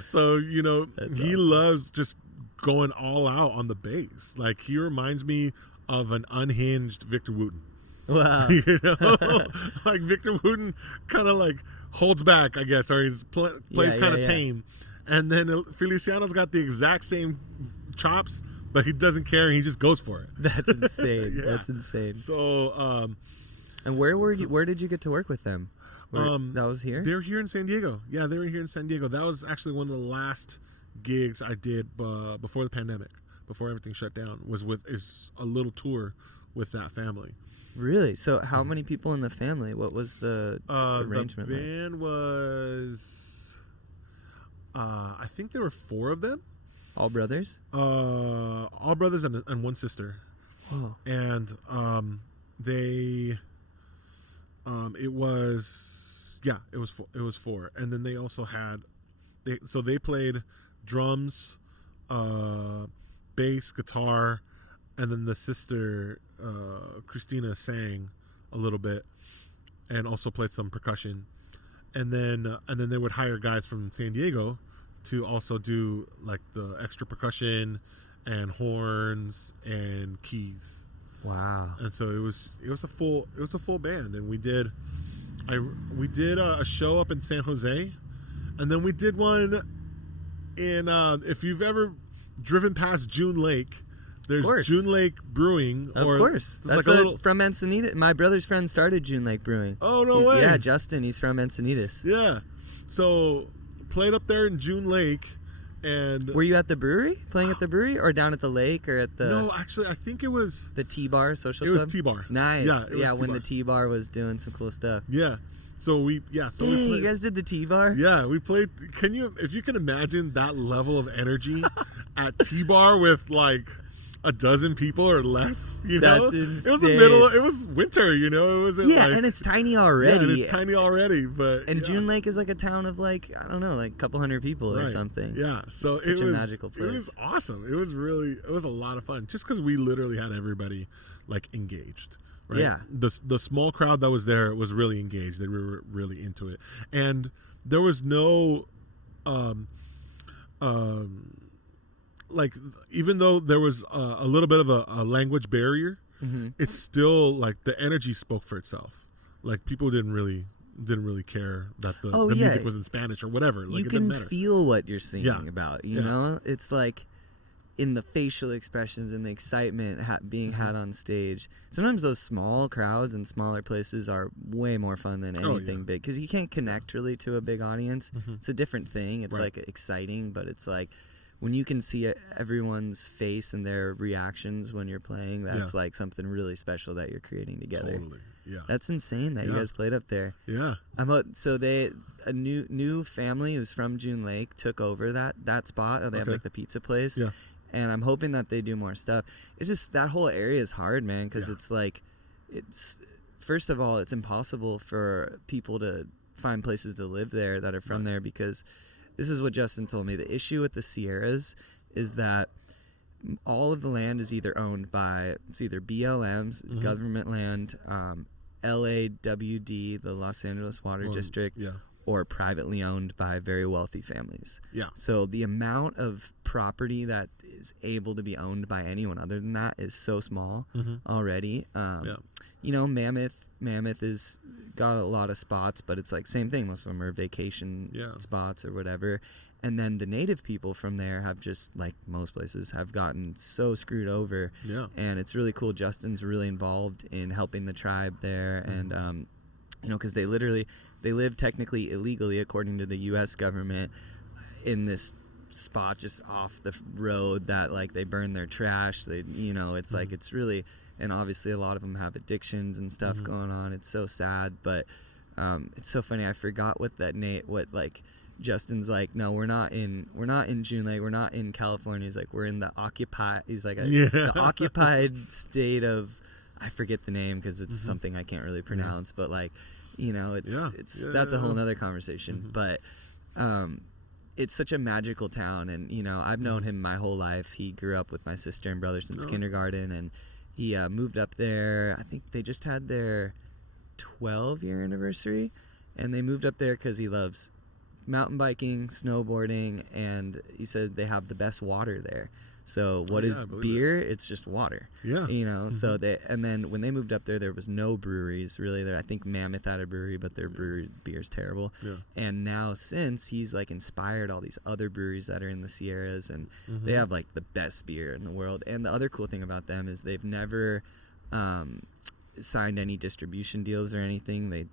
so he awesome. Loves just going all out on the bass. Like he reminds me of an unhinged Victor Wooten. Wow. Like Victor Wooten kind of like holds back, I guess, or he's plays kind of tame. And then Feliciano's got the exact same chops, but he doesn't care. He just goes for it. That's insane. That's insane. So, and where did you get to work with them? That was here? They're here in San Diego. Yeah, they were here in San Diego. That was actually one of the last gigs I did before the pandemic, before everything shut down, is a little tour with that family. Really? So how many people in the family? What was the arrangement? The band was, I think there were 4 of them. All brothers? All brothers and one sister. Whoa. And they, it was 4. And then they also had, they played drums, bass, guitar, and then the sister Christina sang a little bit and also played some percussion. And then they would hire guys from San Diego to also do like the extra percussion and horns and keys. Wow. And so it was a full band, and we did a show up in San Jose, and then we did one in if you've ever driven past June Lake, there's June Lake Brewing. Of course. That's like from Encinitas. My brother's friend started June Lake Brewing. Oh, no way. Yeah, Justin, he's from Encinitas. Yeah. So played up there in June Lake. And were you at the brewery? Playing at the brewery or down at the lake or at the... No, actually, I think it was... The T-Bar social club? It was T-Bar. Nice. Yeah, when the T-Bar was doing some cool stuff. Yeah. So we played... You guys did the T-Bar? Yeah, we played... If you can imagine that level of energy at T-Bar with like a dozen people or less. You know, That's insane. It was it was winter. You know, it wasn't. Yeah, like, and it's tiny already. Yeah, and it's tiny already, but and June Lake is like a town of like, I don't know, like a couple hundred people or something. Yeah, so it's such a magical place. It was awesome. It was a lot of fun, just because we literally had everybody like engaged. Right? Yeah. The small crowd that was there was really engaged. They were really into it, and there was no, like, even though there was a little bit of a language barrier, it's still like the energy spoke for itself. Like, people didn't really care that the music was in Spanish or whatever. Like, you can feel what you're singing about. You know, it's like in the facial expressions and the excitement being had on stage. Sometimes those small crowds and smaller places are way more fun than anything big, because you can't connect really to a big audience. It's a different thing. It's like exciting, but it's like when you can see everyone's face and their reactions when you're playing, that's like something really special that you're creating together. Totally. Yeah. That's insane that you guys played up there. Yeah. So a new family who's from June Lake took over that spot. They have like the pizza place. Yeah. And I'm hoping that they do more stuff. It's just that whole area is hard, man, because it's like, first of all, it's impossible for people to find places to live there that are from there, because this is what Justin told me. The issue with the Sierras is that all of the land is either owned by, it's either BLMs, government land, LAWD, the Los Angeles Water District, or privately owned by very wealthy families. Yeah. So the amount of property that is able to be owned by anyone other than that is so small already. You know, Mammoth is got a lot of spots, but it's like same thing. Most of them are vacation spots or whatever. And then the native people from there have just, like most places, have gotten so screwed over. Yeah. And it's really cool. Justin's really involved in helping the tribe there. And, you know, because they live technically illegally, according to the U.S. government, in this spot just off the road that, like, they burn their trash. They, you know, it's like, it's really, and obviously a lot of them have addictions and stuff going on. It's so sad, but it's so funny. I forgot what like Justin's like, no, we're not in June Lake, we're not in California. He's like, we're in the the occupied state of, I forget the name because it's something I can't really pronounce, but like, you know, that's a whole nother conversation. But it's such a magical town, and you know, I've known him my whole life. He grew up with my sister and brother since kindergarten, and he moved up there. I think they just had their 12-year anniversary, and they moved up there because he loves mountain biking, snowboarding, and he said they have the best water there. So what is beer? It's just water. Yeah. You know, so and then when they moved up there was no breweries really there. I think Mammoth had a brewery, but their beer's terrible. Yeah. And now since he's like inspired all these other breweries that are in the Sierras, and they have like the best beer in the world. And the other cool thing about them is they've never signed any distribution deals or anything. They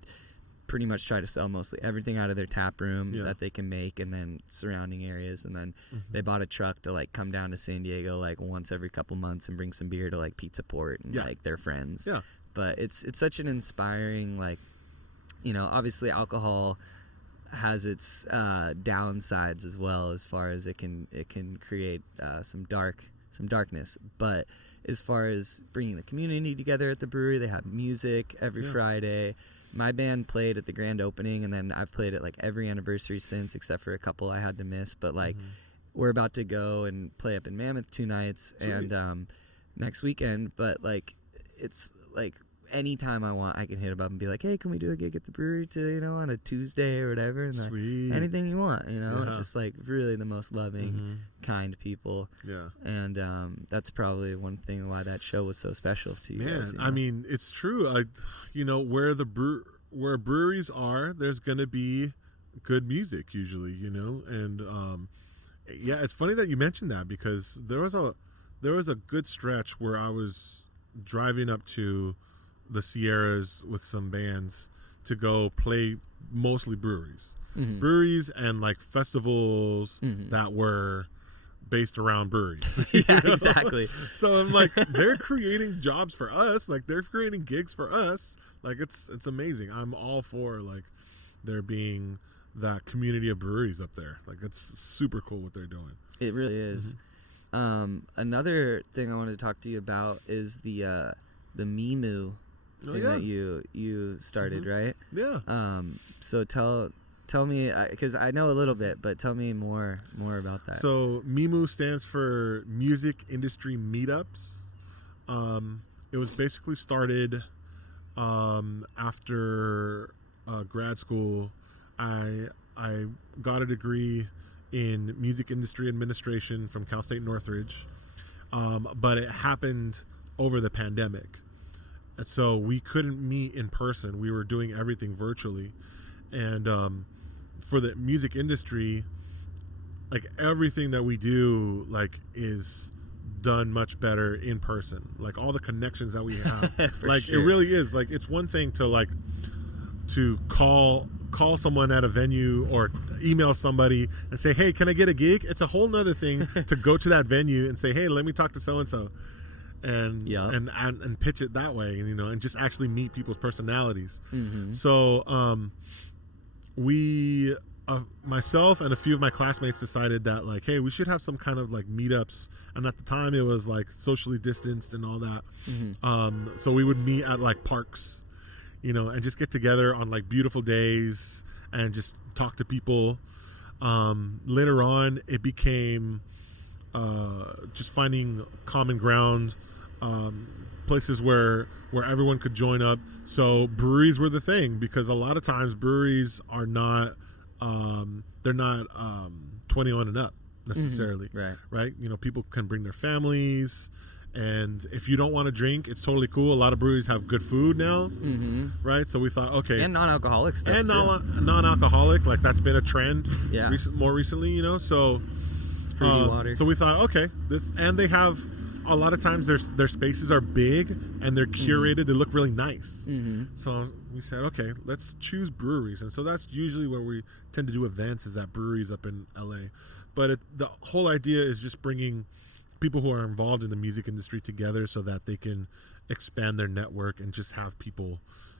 pretty much try to sell mostly everything out of their tap room that they can make, and then surrounding areas. And then they bought a truck to like come down to San Diego like once every couple months and bring some beer to like Pizza Port and like their friends. Yeah. But it's such an inspiring, like, you know, obviously alcohol has its downsides as well, as far as it can create some darkness. But as far as bringing the community together at the brewery, they have music every Friday. My band played at the grand opening, and then I've played at like every anniversary since, except for a couple I had to miss. But like, we're about to go and play up in Mammoth 2 nights. Sweet. And next weekend. But like, it's like anytime I want, I can hit them up and be like, hey, can we do a gig at the brewery on a Tuesday or whatever? And like, anything you want, you know, just like really the most loving, kind people. Yeah. And that's probably one thing why that show was so special to you guys. You know? I mean, it's true. You know, where breweries are, there's going to be good music usually, you know? And yeah, it's funny that you mentioned that, because there was a good stretch where I was driving up to the Sierras with some bands to go play mostly breweries and like festivals that were based around breweries. Yeah, exactly. So I'm like, they're creating jobs for us, like they're creating gigs for us. Like it's amazing. I'm all for like there being that community of breweries up there. Like it's super cool what they're doing. It really is. Another thing I wanted to talk to you about is the Mimu thing that you started, right? Yeah. So tell me, because I know a little bit, but tell me more about that. So MIMU stands for Music Industry Meetups. It was basically started after grad school. I got a degree in music industry administration from Cal State Northridge, but it happened over the pandemic, and so we couldn't meet in person. We were doing everything virtually, and for the music industry, like everything that we do, like is done much better in person. Like all the connections that we have, like sure. It really is. Like it's one thing to call someone at a venue or email somebody and say, hey, can I get a gig? It's a whole nother thing to go to that venue and say, hey, let me talk to so-and-so and pitch it that way, you know, and just actually meet people's personalities. Mm-hmm. So we myself and a few of my classmates decided that, like, hey, we should have some kind of like meetups, and at the time it was like socially distanced and all that. Mm-hmm. So we would meet at like parks, you know, and just get together on like beautiful days and just talk to people. Later on, it became just finding common ground, places where everyone could join up. So breweries were the thing, because a lot of times breweries are not, they're not 21 and up necessarily. Mm-hmm. Right? You know, people can bring their families. And if you don't want to drink, it's totally cool. A lot of breweries have good food now, mm-hmm. right? So we thought, okay, and non-alcoholic stuff, and non-alcoholic, like that's been a trend, more recently, you know. So, fruity water. So we thought, okay, and they have a lot of times their spaces are big and they're curated. Mm-hmm. They look really nice. Mm-hmm. So we said, okay, let's choose breweries, and so that's usually where we tend to do events, is at breweries up in LA. But the whole idea is just bringing people who are involved in the music industry together so that they can expand their network and just have people,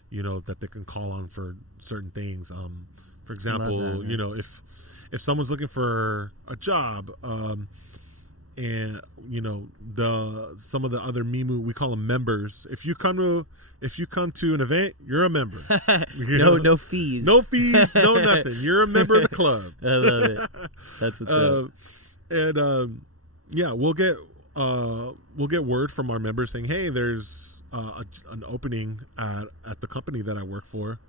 you know, that they can call on for certain things. For example, you know, if someone's looking for a job, and you know, some of the other MIMU, we call them members. If you come to an event, you're a member. No fees, no nothing. You're a member of the club. I love it. That's what's up. And yeah, we'll get word from our members saying, hey, there's an opening at the company that I work for.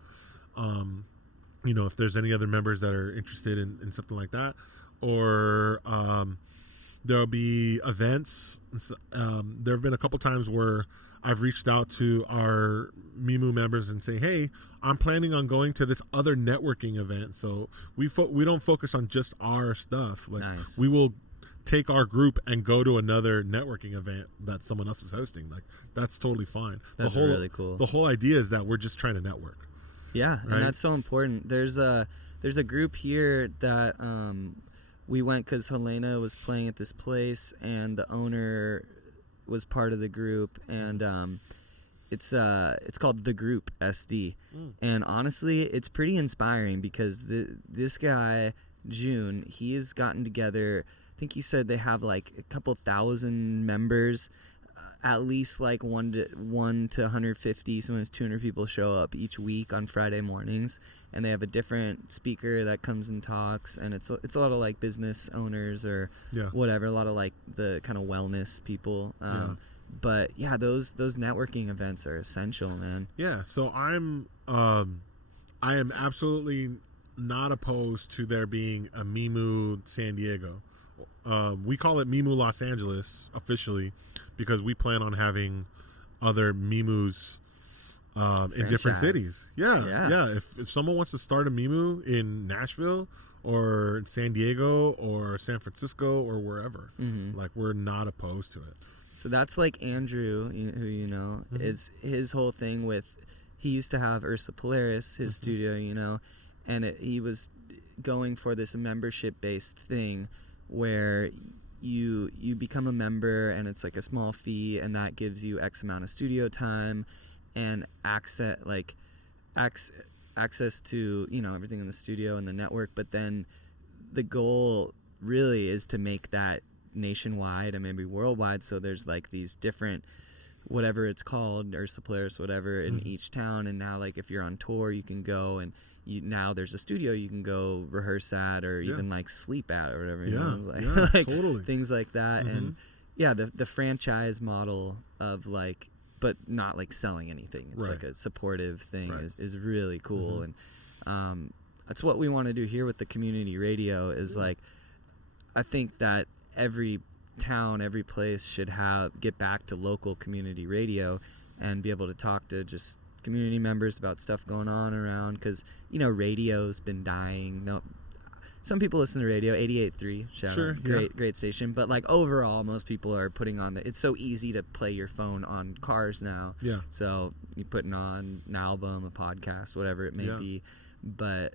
You know, if there's any other members that are interested in something like that, or there'll be events. There have been a couple times where I've reached out to our MIMU members and say, hey, I'm planning on going to this other networking event. So we don't focus on just our stuff. Like, nice. We will take our group and go to another networking event that someone else is hosting. Like, that's totally fine. That's really cool. The whole idea is that we're just trying to network. Yeah, right? And that's so important. There's a group here that we went because Helena was playing at this place, and the owner was part of the group, and it's called The Group SD. And honestly, it's pretty inspiring, because this guy June, he has gotten together. I think he said they have like a couple thousand members, at least like 1 to 150, sometimes 200 people show up each week on Friday mornings, and they have a different speaker that comes and talks, and it's a lot of like business owners or whatever, a lot of like the kind of wellness people. But yeah, those networking events are essential, man. Yeah, so I am absolutely not opposed to there being a MIMU San Diego. We call it MIMU Los Angeles officially, because we plan on having other MIMUs in different cities. Yeah. If someone wants to start a MIMU in Nashville or in San Diego or San Francisco or wherever, like, we're not opposed to it. So that's like Andrew, who you know, is his whole thing with, he used to have Ursa Polaris, his studio, you know, and he was going for this membership-based thing where you become a member, and it's like a small fee, and that gives you X amount of studio time and access to, you know, everything in the studio and the network. But then the goal really is to make that nationwide and maybe worldwide. So there's like these different, whatever it's called, Ursa Polaris, whatever, in each town. And now, like, if you're on tour, you can go and now there's a studio you can go rehearse at, or even like sleep at, or whatever. You know? Like, like totally. things like that. And the franchise model of like, but not like selling anything. It's like a supportive thing is really cool. And that's what we want to do here with the community radio is like, I think that every town, every place should get back to local community radio and be able to talk to just community members about stuff going on around, because radio's been dying. Some people listen to radio. 88.3, shout out, great station, but like overall most people are putting on it's so easy to play your phone on cars now, so you're putting on an album, a podcast, whatever it may be. But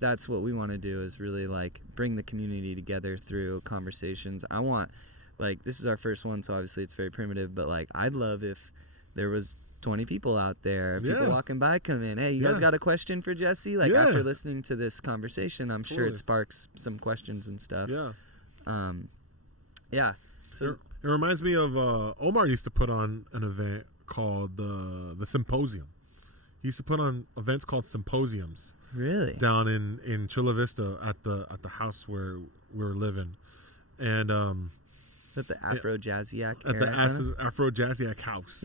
that's what we want to do, is really like bring the community together through conversations. I want, like, this is our first one, so obviously it's very primitive, but like I'd love if there was 20 people out there, people walking by come in, hey, you guys got a question for Jesse? Like after listening to this conversation, I'm sure it sparks some questions and stuff. So it reminds me of Omar used to put on an event called the Symposium. He used to put on events called symposiums. Really? Down in Chula Vista at the house where we were living. And at the Afro Jazziac at the Afro Jazziac house.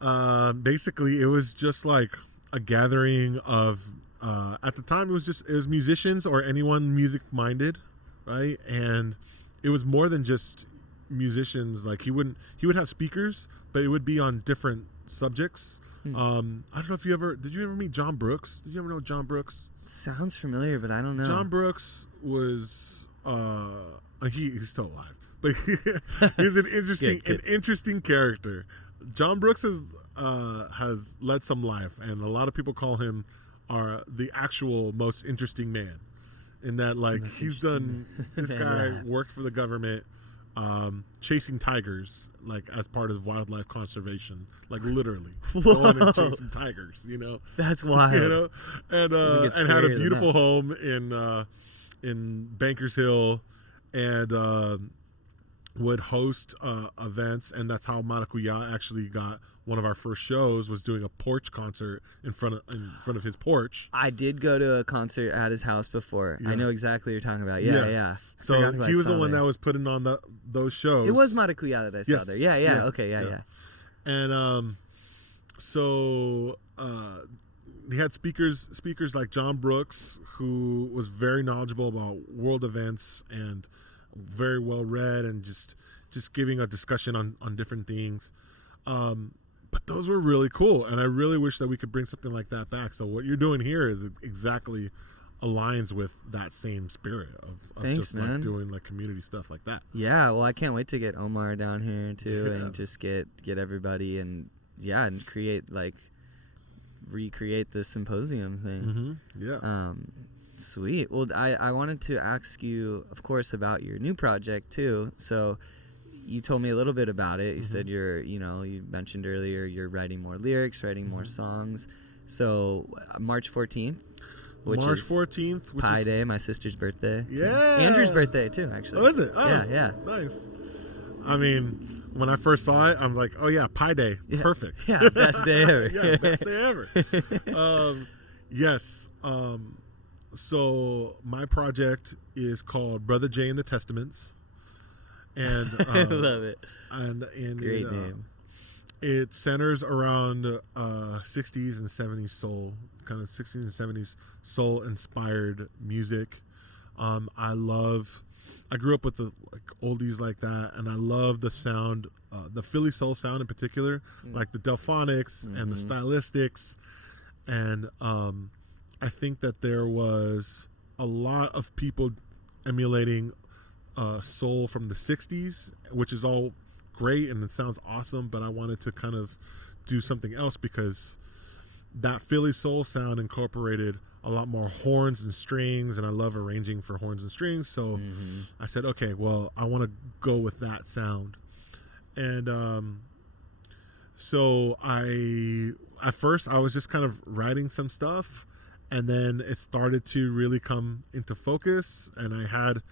And basically it was just like a gathering of at the time it was musicians or anyone music minded, right? And it was more than just musicians. Like he would have speakers, but it would be on different subjects. I don't know if did you ever meet John Brooks? Did you ever know John Brooks? Sounds familiar, but I don't know. John Brooks was he's still alive, but he's an interesting character. John Brooks has led some life, and a lot of people call him the actual most interesting man. In that, like, he's done. This guy worked for the government, chasing tigers, like as part of wildlife conservation, like literally going and chasing tigers. That's wild. And had a beautiful home in Bankers Hill, and would host events, and that's how Maracuya actually got one of our first shows, was doing a porch concert in front of his porch. I did go to a concert at his house before. I know exactly what you're talking about. Yeah. So he was the one that was putting on those shows. It was Maracuya that I saw there. Yeah. Okay, yeah. And so he had speakers like John Brooks, who was very knowledgeable about world events and very well read, and just giving a discussion on different things. But those were really cool, and I really wish that we could bring something like that back. So what you're doing here is exactly aligns with that same spirit of Thanks, just man. Like doing like community stuff like that. Yeah, well, I can't wait to get Omar down here too, and just get everybody and recreate the symposium thing. Sweet. Well, I wanted to ask you, of course, about your new project too. So you told me a little bit about it. You said you mentioned earlier you're writing more lyrics, writing more songs. So March 14th, which is Pi Day, my sister's birthday. Yeah. Andrew's birthday too, actually. Oh, is it? Oh, yeah. Nice. I mean, when I first saw it, I'm like, oh yeah, Pi Day. Yeah. Perfect. Yeah, best day ever. Yeah, best day ever. Yes. So my project is called Brotha J and the Testaments. And I love it. And great name. It centers around 60s and 70s soul, kind of 60s and 70s soul inspired music. I grew up with the oldies like that, and I love the sound, the Philly soul sound in particular, like the Delphonics and the Stylistics, and I think that there was a lot of people emulating soul from the 60s, which is all great and it sounds awesome, but I wanted to kind of do something else, because that Philly soul sound incorporated a lot more horns and strings, and I love arranging for horns and strings. So I said, okay, well, I want to go with that sound. And so at first I was just kind of writing some stuff, and then it started to really come into focus, and I had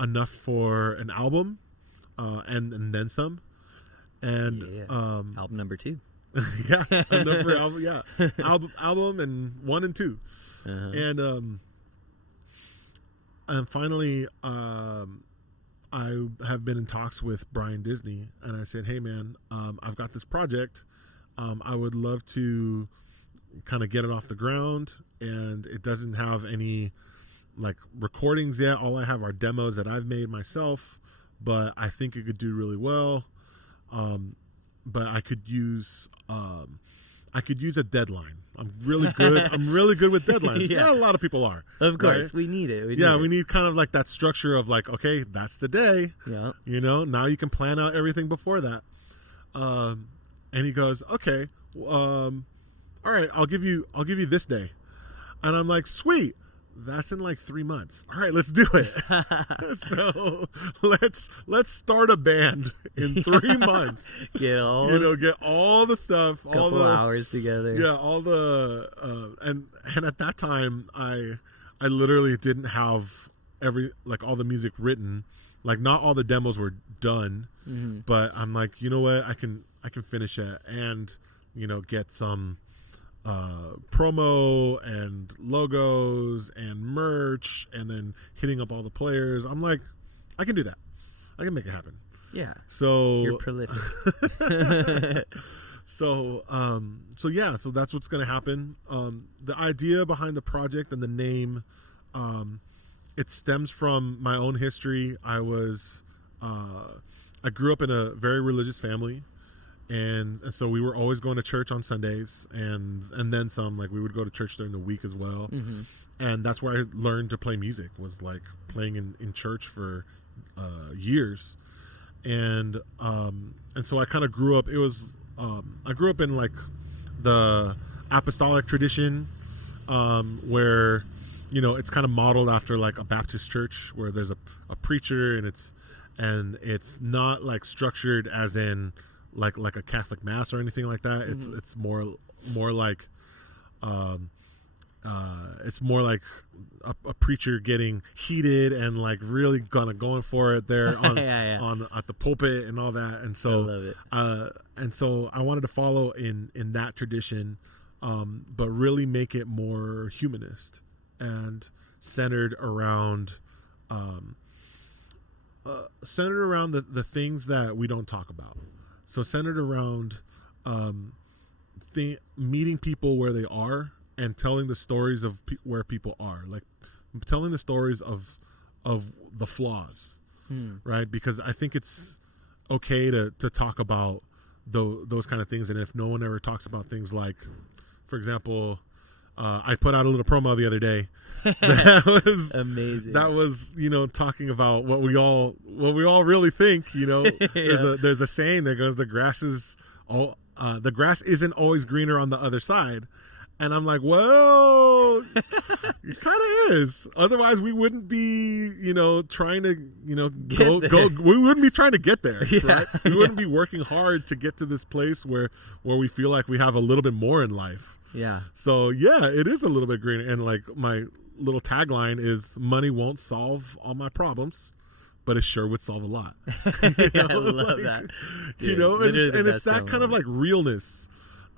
enough for an album, and then some. And album number 2. Yeah, enough for album. Yeah, album and 1 and 2. And finally, I have been in talks with Brian Disney, and I said, "Hey, man, I've got this project. I would love to kind of get it off the ground, and it doesn't have any like recordings yet. All I have are demos that I've made myself, but I think it could do really well. But I could use a deadline. I'm really good. I'm really good with deadlines. Yeah, a lot of people are. Of course, right? we need it. We need kind of like that structure of like, okay, that's the day. Yeah. You know, now you can plan out everything before that. And he goes, okay, all right, I'll give you this day. And I'm like, sweet. That's in like 3 months. All right, let's do it. So let's start a band in 3 months. Get all the stuff, all the hours together. Yeah, all the and at that time I literally didn't have all the music written. Like not all the demos were done, but I'm like, you know what, I can finish it and get some promo and logos and merch and then hitting up all the players. I'm like, I can do that. I can make it happen. Yeah. So you're prolific. So that's what's going to happen. The idea behind the project and the name, it stems from my own history. I grew up in a very religious family. And so we were always going to church on Sundays and then some. Like we would go to church during the week as well. And that's where I learned to play music, was like playing in church for years. And so I kind of grew up. It was I grew up in like the apostolic tradition, where it's kind of modeled after like a Baptist church where there's a preacher and it's not like structured as in like a Catholic mass or anything like that. It's more like it's more like a preacher getting heated and like really going for it there on at the pulpit and all that. And so I love it. And so I wanted to follow in that tradition, but really make it more humanist and centered around the things that we don't talk about. So centered around meeting people where they are and telling the stories of where people are, like telling the stories of the flaws, right? Because I think it's okay to talk about those kind of things. And if no one ever talks about things like, for example, I put out a little promo the other day that was amazing. That was talking about what we all really think. There's a saying that goes, the grass isn't always greener on the other side. And I'm like, well, it kind of is. Otherwise, we wouldn't be, trying to, go. We wouldn't be trying to get there, right? We wouldn't be working hard to get to this place where we feel like we have a little bit more in life. Yeah. So yeah, it is a little bit greener. And like my little tagline is, money won't solve all my problems, but it sure would solve a lot. I love that. Dude, and it's that kind of like realness.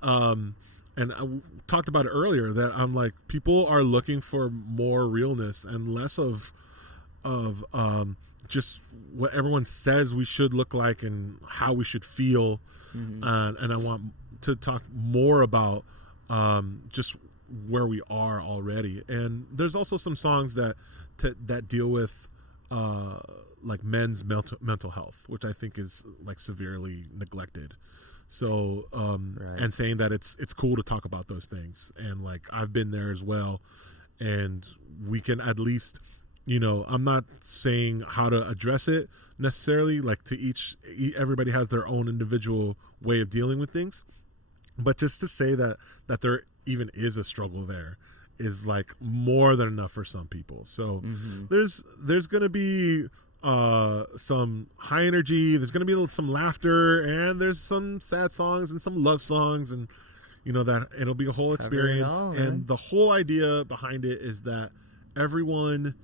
And I talked about it earlier that I'm like, people are looking for more realness and less of just what everyone says we should look like and how we should feel. And I want to talk more about just where we are already. And there's also some songs that deal with like men's mental health, which I think is like severely neglected. So and saying that it's cool to talk about those things, and like I've been there as well, and we can at least, I'm not saying how to address it necessarily, like everybody has their own individual way of dealing with things, but just to say that there even is a struggle there is like more than enough for some people. So there's gonna be some high energy, there's gonna be some laughter, and there's some sad songs and some love songs, and that it'll be a whole experience. And the whole idea behind it is that everyone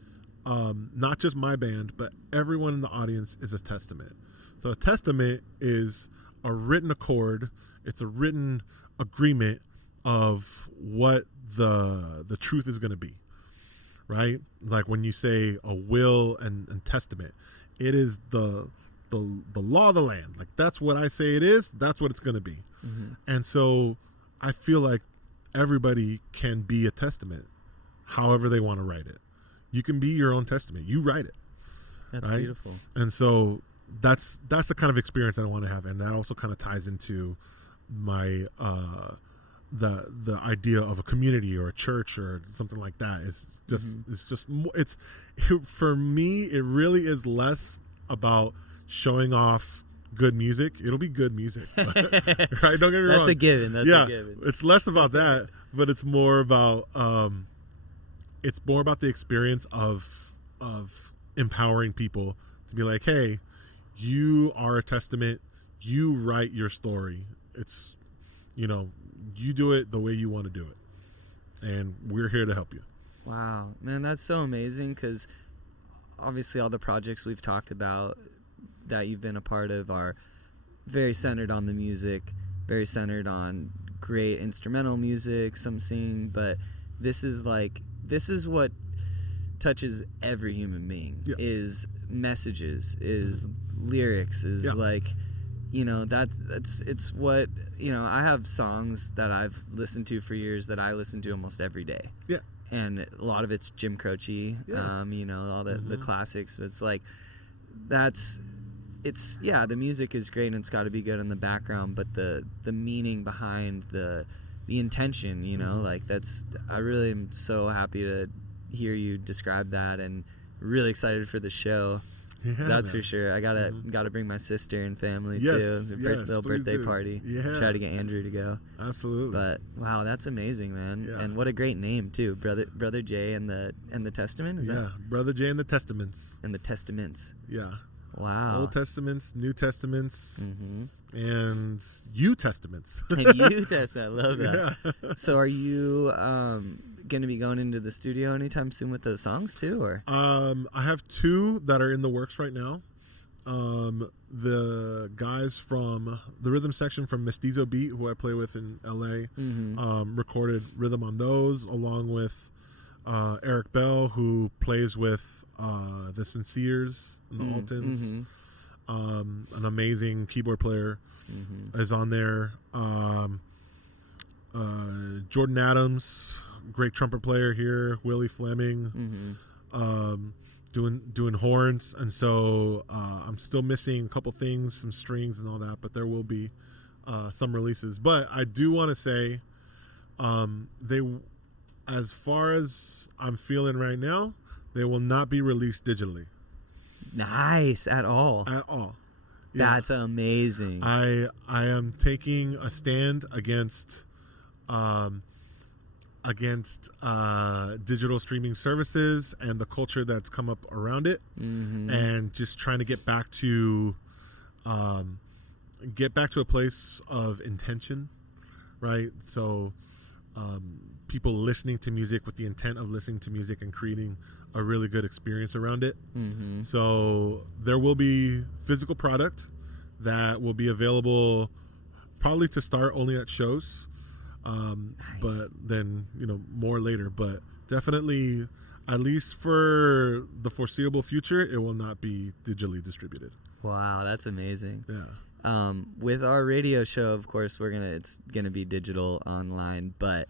not just my band, but everyone in the audience is a testament. So a testament is a written accord. It's a written agreement of what the truth is going to be, right? Like when you say a will and testament, it is the law of the land. Like that's what I say it is. That's what it's going to be. Mm-hmm. And so I feel like everybody can be a testament, however they want to write it. You can be your own testament. You write it. That's right? Beautiful. And so that's the kind of experience I want to have, and that also kind of ties into my the idea of a community or a church or something like that. It's for me it really is less about showing off good music. It'll be good music, right? Don't get me wrong. That's a given. That's a given. It's less about that, but it's more about the experience of empowering people to be like, hey, you are a testament. You write your story. It's, you do it the way you want to do it, and we're here to help you. Wow, man, that's so amazing, because obviously all the projects we've talked about that you've been a part of are very centered on the music, very centered on great instrumental music, some singing, but this is what touches every human being. Yeah. Is messages, is lyrics, is it's what, I have songs that I've listened to for years that I listen to almost every day. Yeah. And a lot of it's Jim Croce, all the classics. It's like, the music is great and it's got to be good in the background, but the meaning behind the intention, I really am so happy to hear you describe that, and really excited for the show. Yeah, that's for sure. I gotta bring my sister and family too. Little birthday party. Yeah. Try to get Andrew to go. Absolutely. But wow, that's amazing, man. Yeah. And what a great name too, Brother J and the Testament. Is that? Brother J and the Testaments. And the Testaments. Yeah. Wow. Old Testaments, New Testaments, and U Testaments. And U Testament. I love that. Yeah. So are you going to be going into the studio anytime soon with those songs too, or? I have 2 that are in the works right now. The guys from the rhythm section from Mestizo Beat, who I play with in LA, recorded rhythm on those, along with Eric Bell, who plays with the Sinceres and the Altons. An amazing keyboard player is on there. Jordan Adams, great trumpet player here. Willie Fleming, doing horns. And so I'm still missing a couple things, some strings and all that, but there will be some releases. But I do want to say as far as I'm feeling right now, they will not be released digitally. Nice. At all. Yeah. That's amazing. I am taking a stand against digital streaming services and the culture that's come up around it, and just trying to get back to a place of intention, right? So people listening to music with the intent of listening to music and creating a really good experience around it. So there will be physical product that will be available probably to start only at shows, nice. But then more later. But definitely, at least for the foreseeable future, it will not be digitally distributed. Wow, that's amazing. Yeah. With our radio show, of course, it's gonna be digital online, but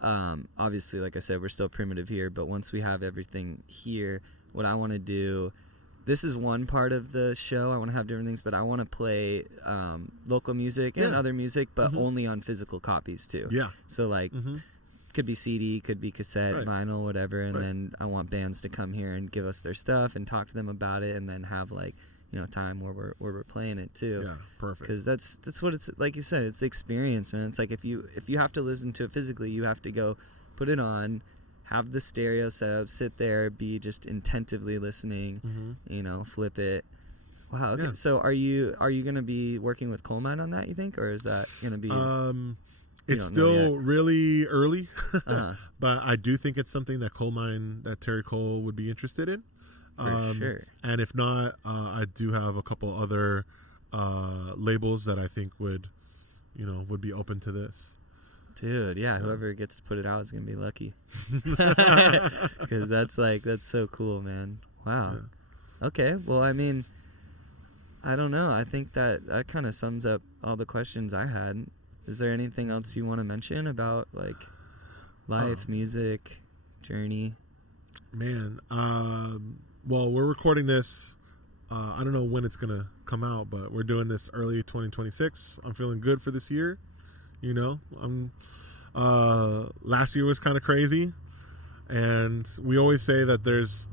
obviously, like I said, we're still primitive here, but once we have everything here, what I want to do, this is one part of the show. I want to have different things, but I want to play local music and other music, but only on physical copies too. Yeah. So could be CD, could be cassette, vinyl, whatever, and then I want bands to come here and give us their stuff and talk to them about it, and then have time where we're playing it too. Yeah, perfect. Because that's what it's like. You said, it's the experience, man. It's like if you have to listen to it physically, you have to go put it on, have the stereo set up, sit there, be just intentively listening. Flip it. Wow. Okay. Yeah. So are you gonna be working with Coal Mine on that, you think, or is that gonna be? It's don't know still yet? really early, Uh-huh. but I do think it's something that Terry Cole would be interested in. For sure. And if not, I do have a couple other labels that I think would be open to this. Dude, yeah, whoever gets to put it out is gonna be lucky. Because that's so cool, man. Wow. Yeah. Okay, well, I mean, I don't know. I think that kind of sums up all the questions I had. Is there anything else you want to mention about like life, music, journey? Man, well, we're recording this. I don't know when it's gonna come out, but we're doing this early 2026. I'm feeling good for this year. I'm. Last year was kind of crazy, and we always say that there's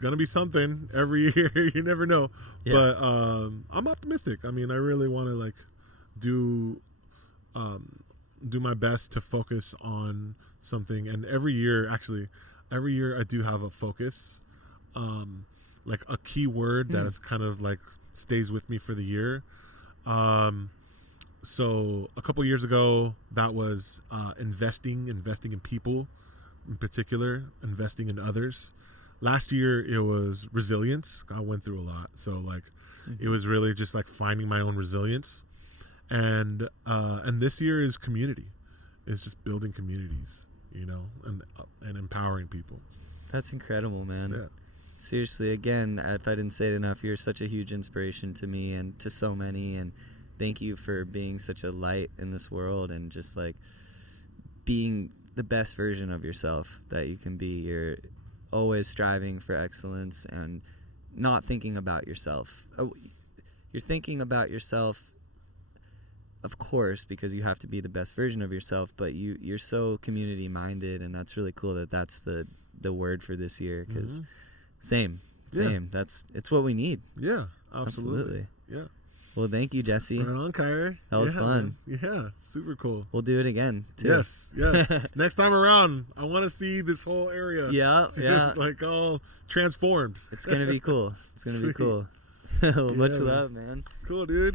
gonna be something every year. You never know, but I'm optimistic. I mean, I really want to like do my best to focus on something, and every year I do have a focus, like a key word that is kind of like stays with me for the year. So a couple years ago, that was investing in people, in particular, investing in others. Last year, it was resilience. I went through a lot, so like it was really just like finding my own resilience. And this year is community. It's just building communities, and empowering people. That's incredible, man. Yeah. Seriously, again, if I didn't say it enough, you're such a huge inspiration to me and to so many, and thank you for being such a light in this world and just like being the best version of yourself that you can be. You're always striving for excellence and not thinking about yourself. You're thinking about yourself, of course, because you have to be the best version of yourself, but you're so community minded, and that's really cool that that's the word for this year, because same. It's what we need. Yeah, absolutely. Yeah. Well, thank you, Jesse. Right on, Kyrie. That was fun. Man. Yeah, super cool. We'll do it again, too. Yes. Next time around, I want to see this whole area. Yeah. Like all transformed. It's going to be cool. It's going to be cool. Much love, man. Cool, dude.